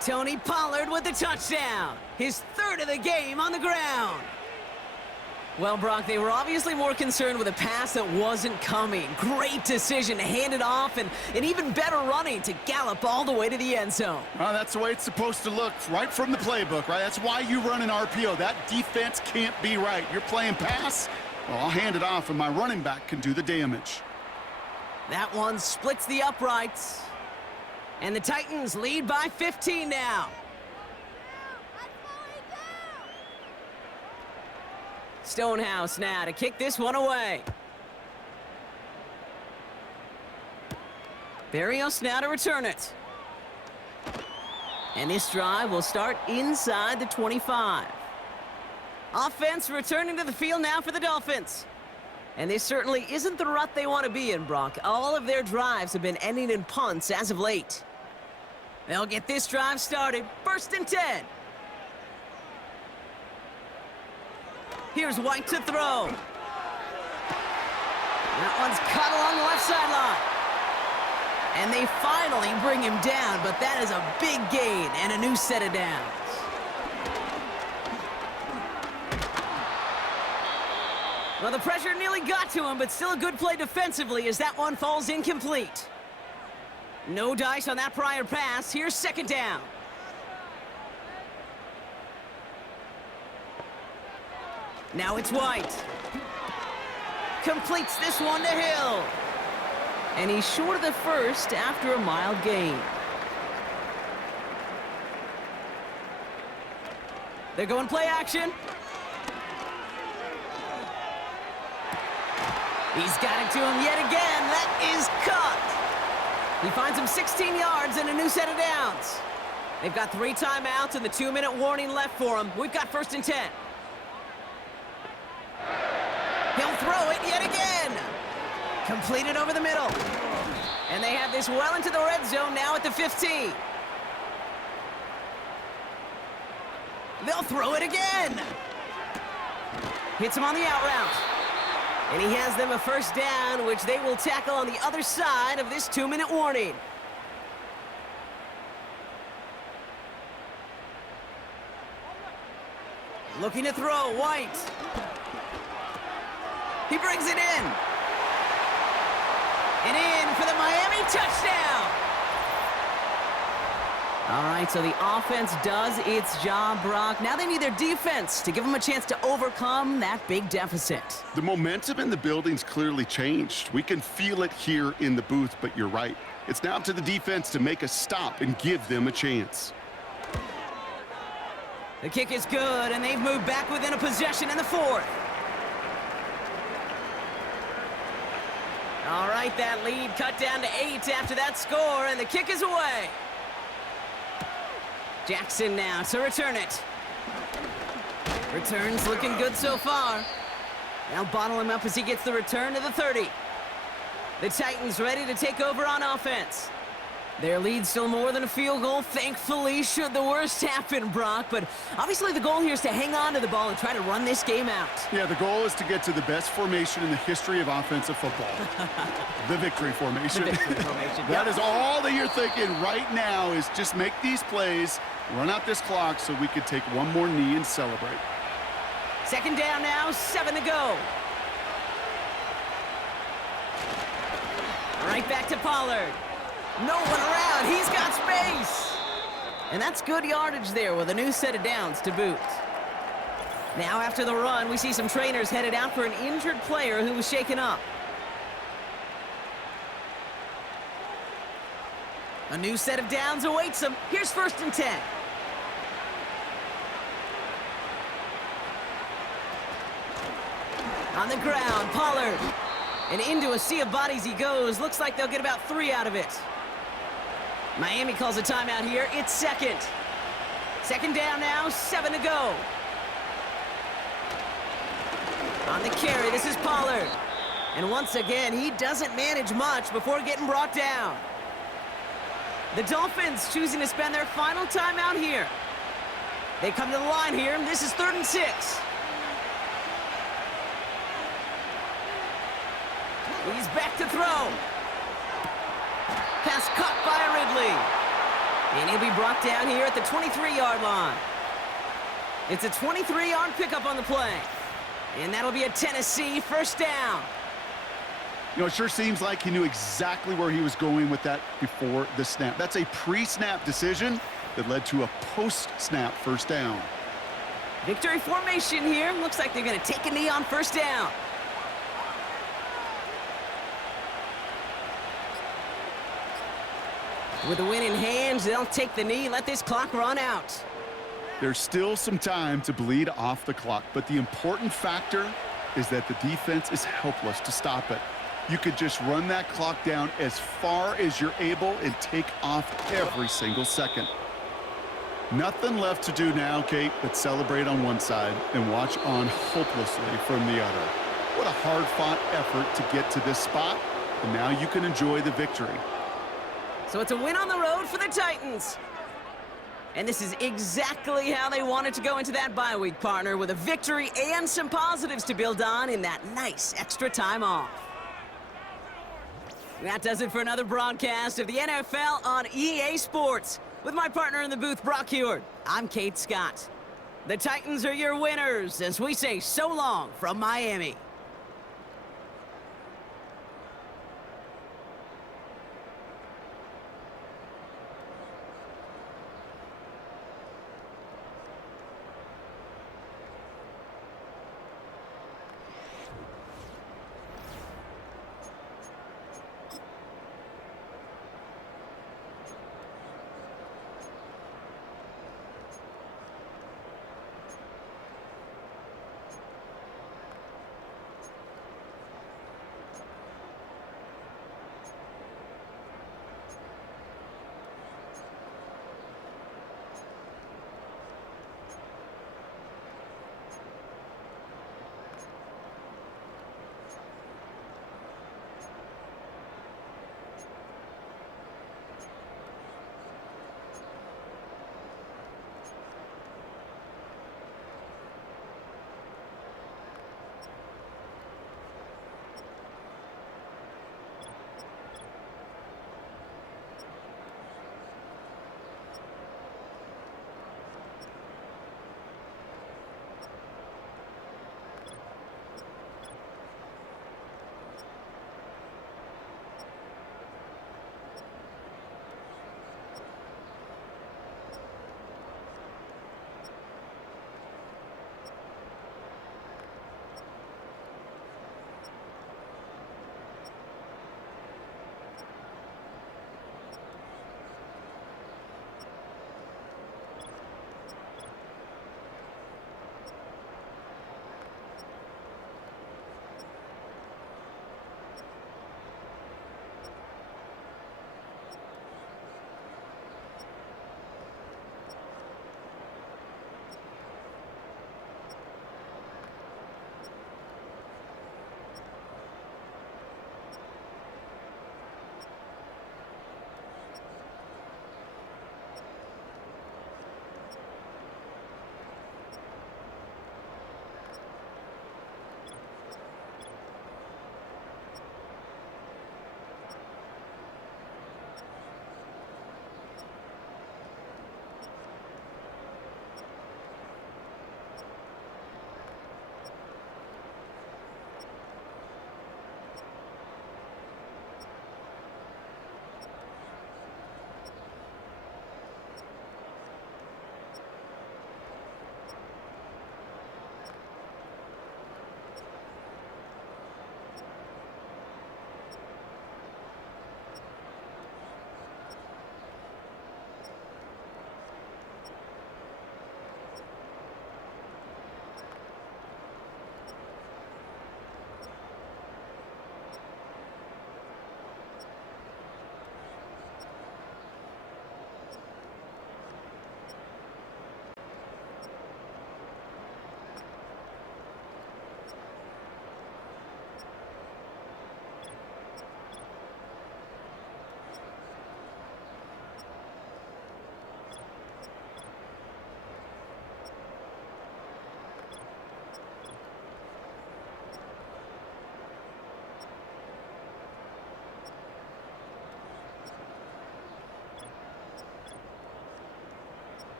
Tony Pollard with the touchdown. His 3rd of the game on the ground. Well, Brock, they were obviously more concerned with a pass that wasn't coming. Great decision to hand it off, and even better running to gallop all the way to the end zone. Well, that's the way it's supposed to look, right from the playbook, right? That's why you run an RPO. That defense can't be right. You're playing pass, well, I'll hand it off, and my running back can do the damage. That one splits the uprights. And the Titans lead by 15 now. Stonehouse now to kick this one away. Barrios now to return it. And this drive will start inside the 25. Offense returning to the field now for the Dolphins. And this certainly isn't the rut they want to be in, Brock. All of their drives have been ending in punts as of late. They'll get this drive started. 1st and 10. Here's White to throw. That one's cut along the left sideline. And they finally bring him down, but that is a big gain and a new set of downs. Well, the pressure nearly got to him, but still a good play defensively as that one falls incomplete. No dice on that prior pass. Here's 2nd down. Now it's White. Completes this one to Hill. And he's short of the 1st after a mild gain. They're going play action. He's got it to him yet again. That is cut. He finds him 16 yards and a new set of downs. They've got 3 timeouts and the 2-minute warning left for him. We've got 1st and 10. He'll throw it yet again. Completed over the middle. And they have this well into the red zone now at the 15. They'll throw it again. Hits him on the out route. And he has them a 1st down, which they will tackle on the other side of this 2-minute warning. Looking to throw, White. He brings it in. And in for the Miami touchdown. All right, so the offense does its job, Brock. Now they need their defense to give them a chance to overcome that big deficit. The momentum in the building's clearly changed. We can feel it here in the booth, but you're right. It's now up to the defense to make a stop and give them a chance. The kick is good, and they've moved back within a possession in the fourth. All right, that lead cut down to 8 after that score, and the kick is away. Jackson now to return it. Returns looking good so far. Now bottle him up as he gets the return to the 30. The Titans ready to take over on offense. Their lead's still more than a field goal, thankfully, should the worst happen, Brock. But obviously the goal here is to hang on to the ball and try to run this game out. Yeah, the goal is to get to the best formation in the history of offensive football. The victory formation. The victory formation. That is all that you're thinking right now, is just make these plays, run out this clock so we could take one more knee and celebrate. Second down now, 7 to go. Right back to Pollard. No one around. He's got space. And that's good yardage there with a new set of downs to boot. Now after the run, we see some trainers headed out for an injured player who was shaken up. A new set of downs awaits him. Here's 1st and 10. On the ground, Pollard. And into a sea of bodies he goes. Looks like they'll get about 3 out of it. Miami calls a timeout here. It's second. Second down now, 7 to go. On the carry, this is Pollard. And once again, he doesn't manage much before getting brought down. The Dolphins choosing to spend their final timeout here. They come to the line here, and this is 3rd and 6. He's back to throw. Pass caught by Ridley. And he'll be brought down here at the 23-yard line. It's a 23-yard pickup on the play. And that'll be a Tennessee 1st down. You know, it sure seems like he knew exactly where he was going with that before the snap. That's a pre-snap decision that led to a post-snap 1st down. Victory formation here. Looks like they're going to take a knee on 1st down. With the win in hand, they'll take the knee, let this clock run out. There's still some time to bleed off the clock, but the important factor is that the defense is helpless to stop it. You could just run that clock down as far as you're able and take off every single second. Nothing left to do now, Kate, but celebrate on one side and watch on hopelessly from the other. What a hard-fought effort to get to this spot, and now you can enjoy the victory. So it's a win on the road for the Titans. And this is exactly how they wanted to go into that bye week, partner, with a victory and some positives to build on in that nice extra time off. That does it for another broadcast of the NFL on EA Sports. With my partner in the booth, Brock Heward, I'm Kate Scott. The Titans are your winners as we say so long from Miami.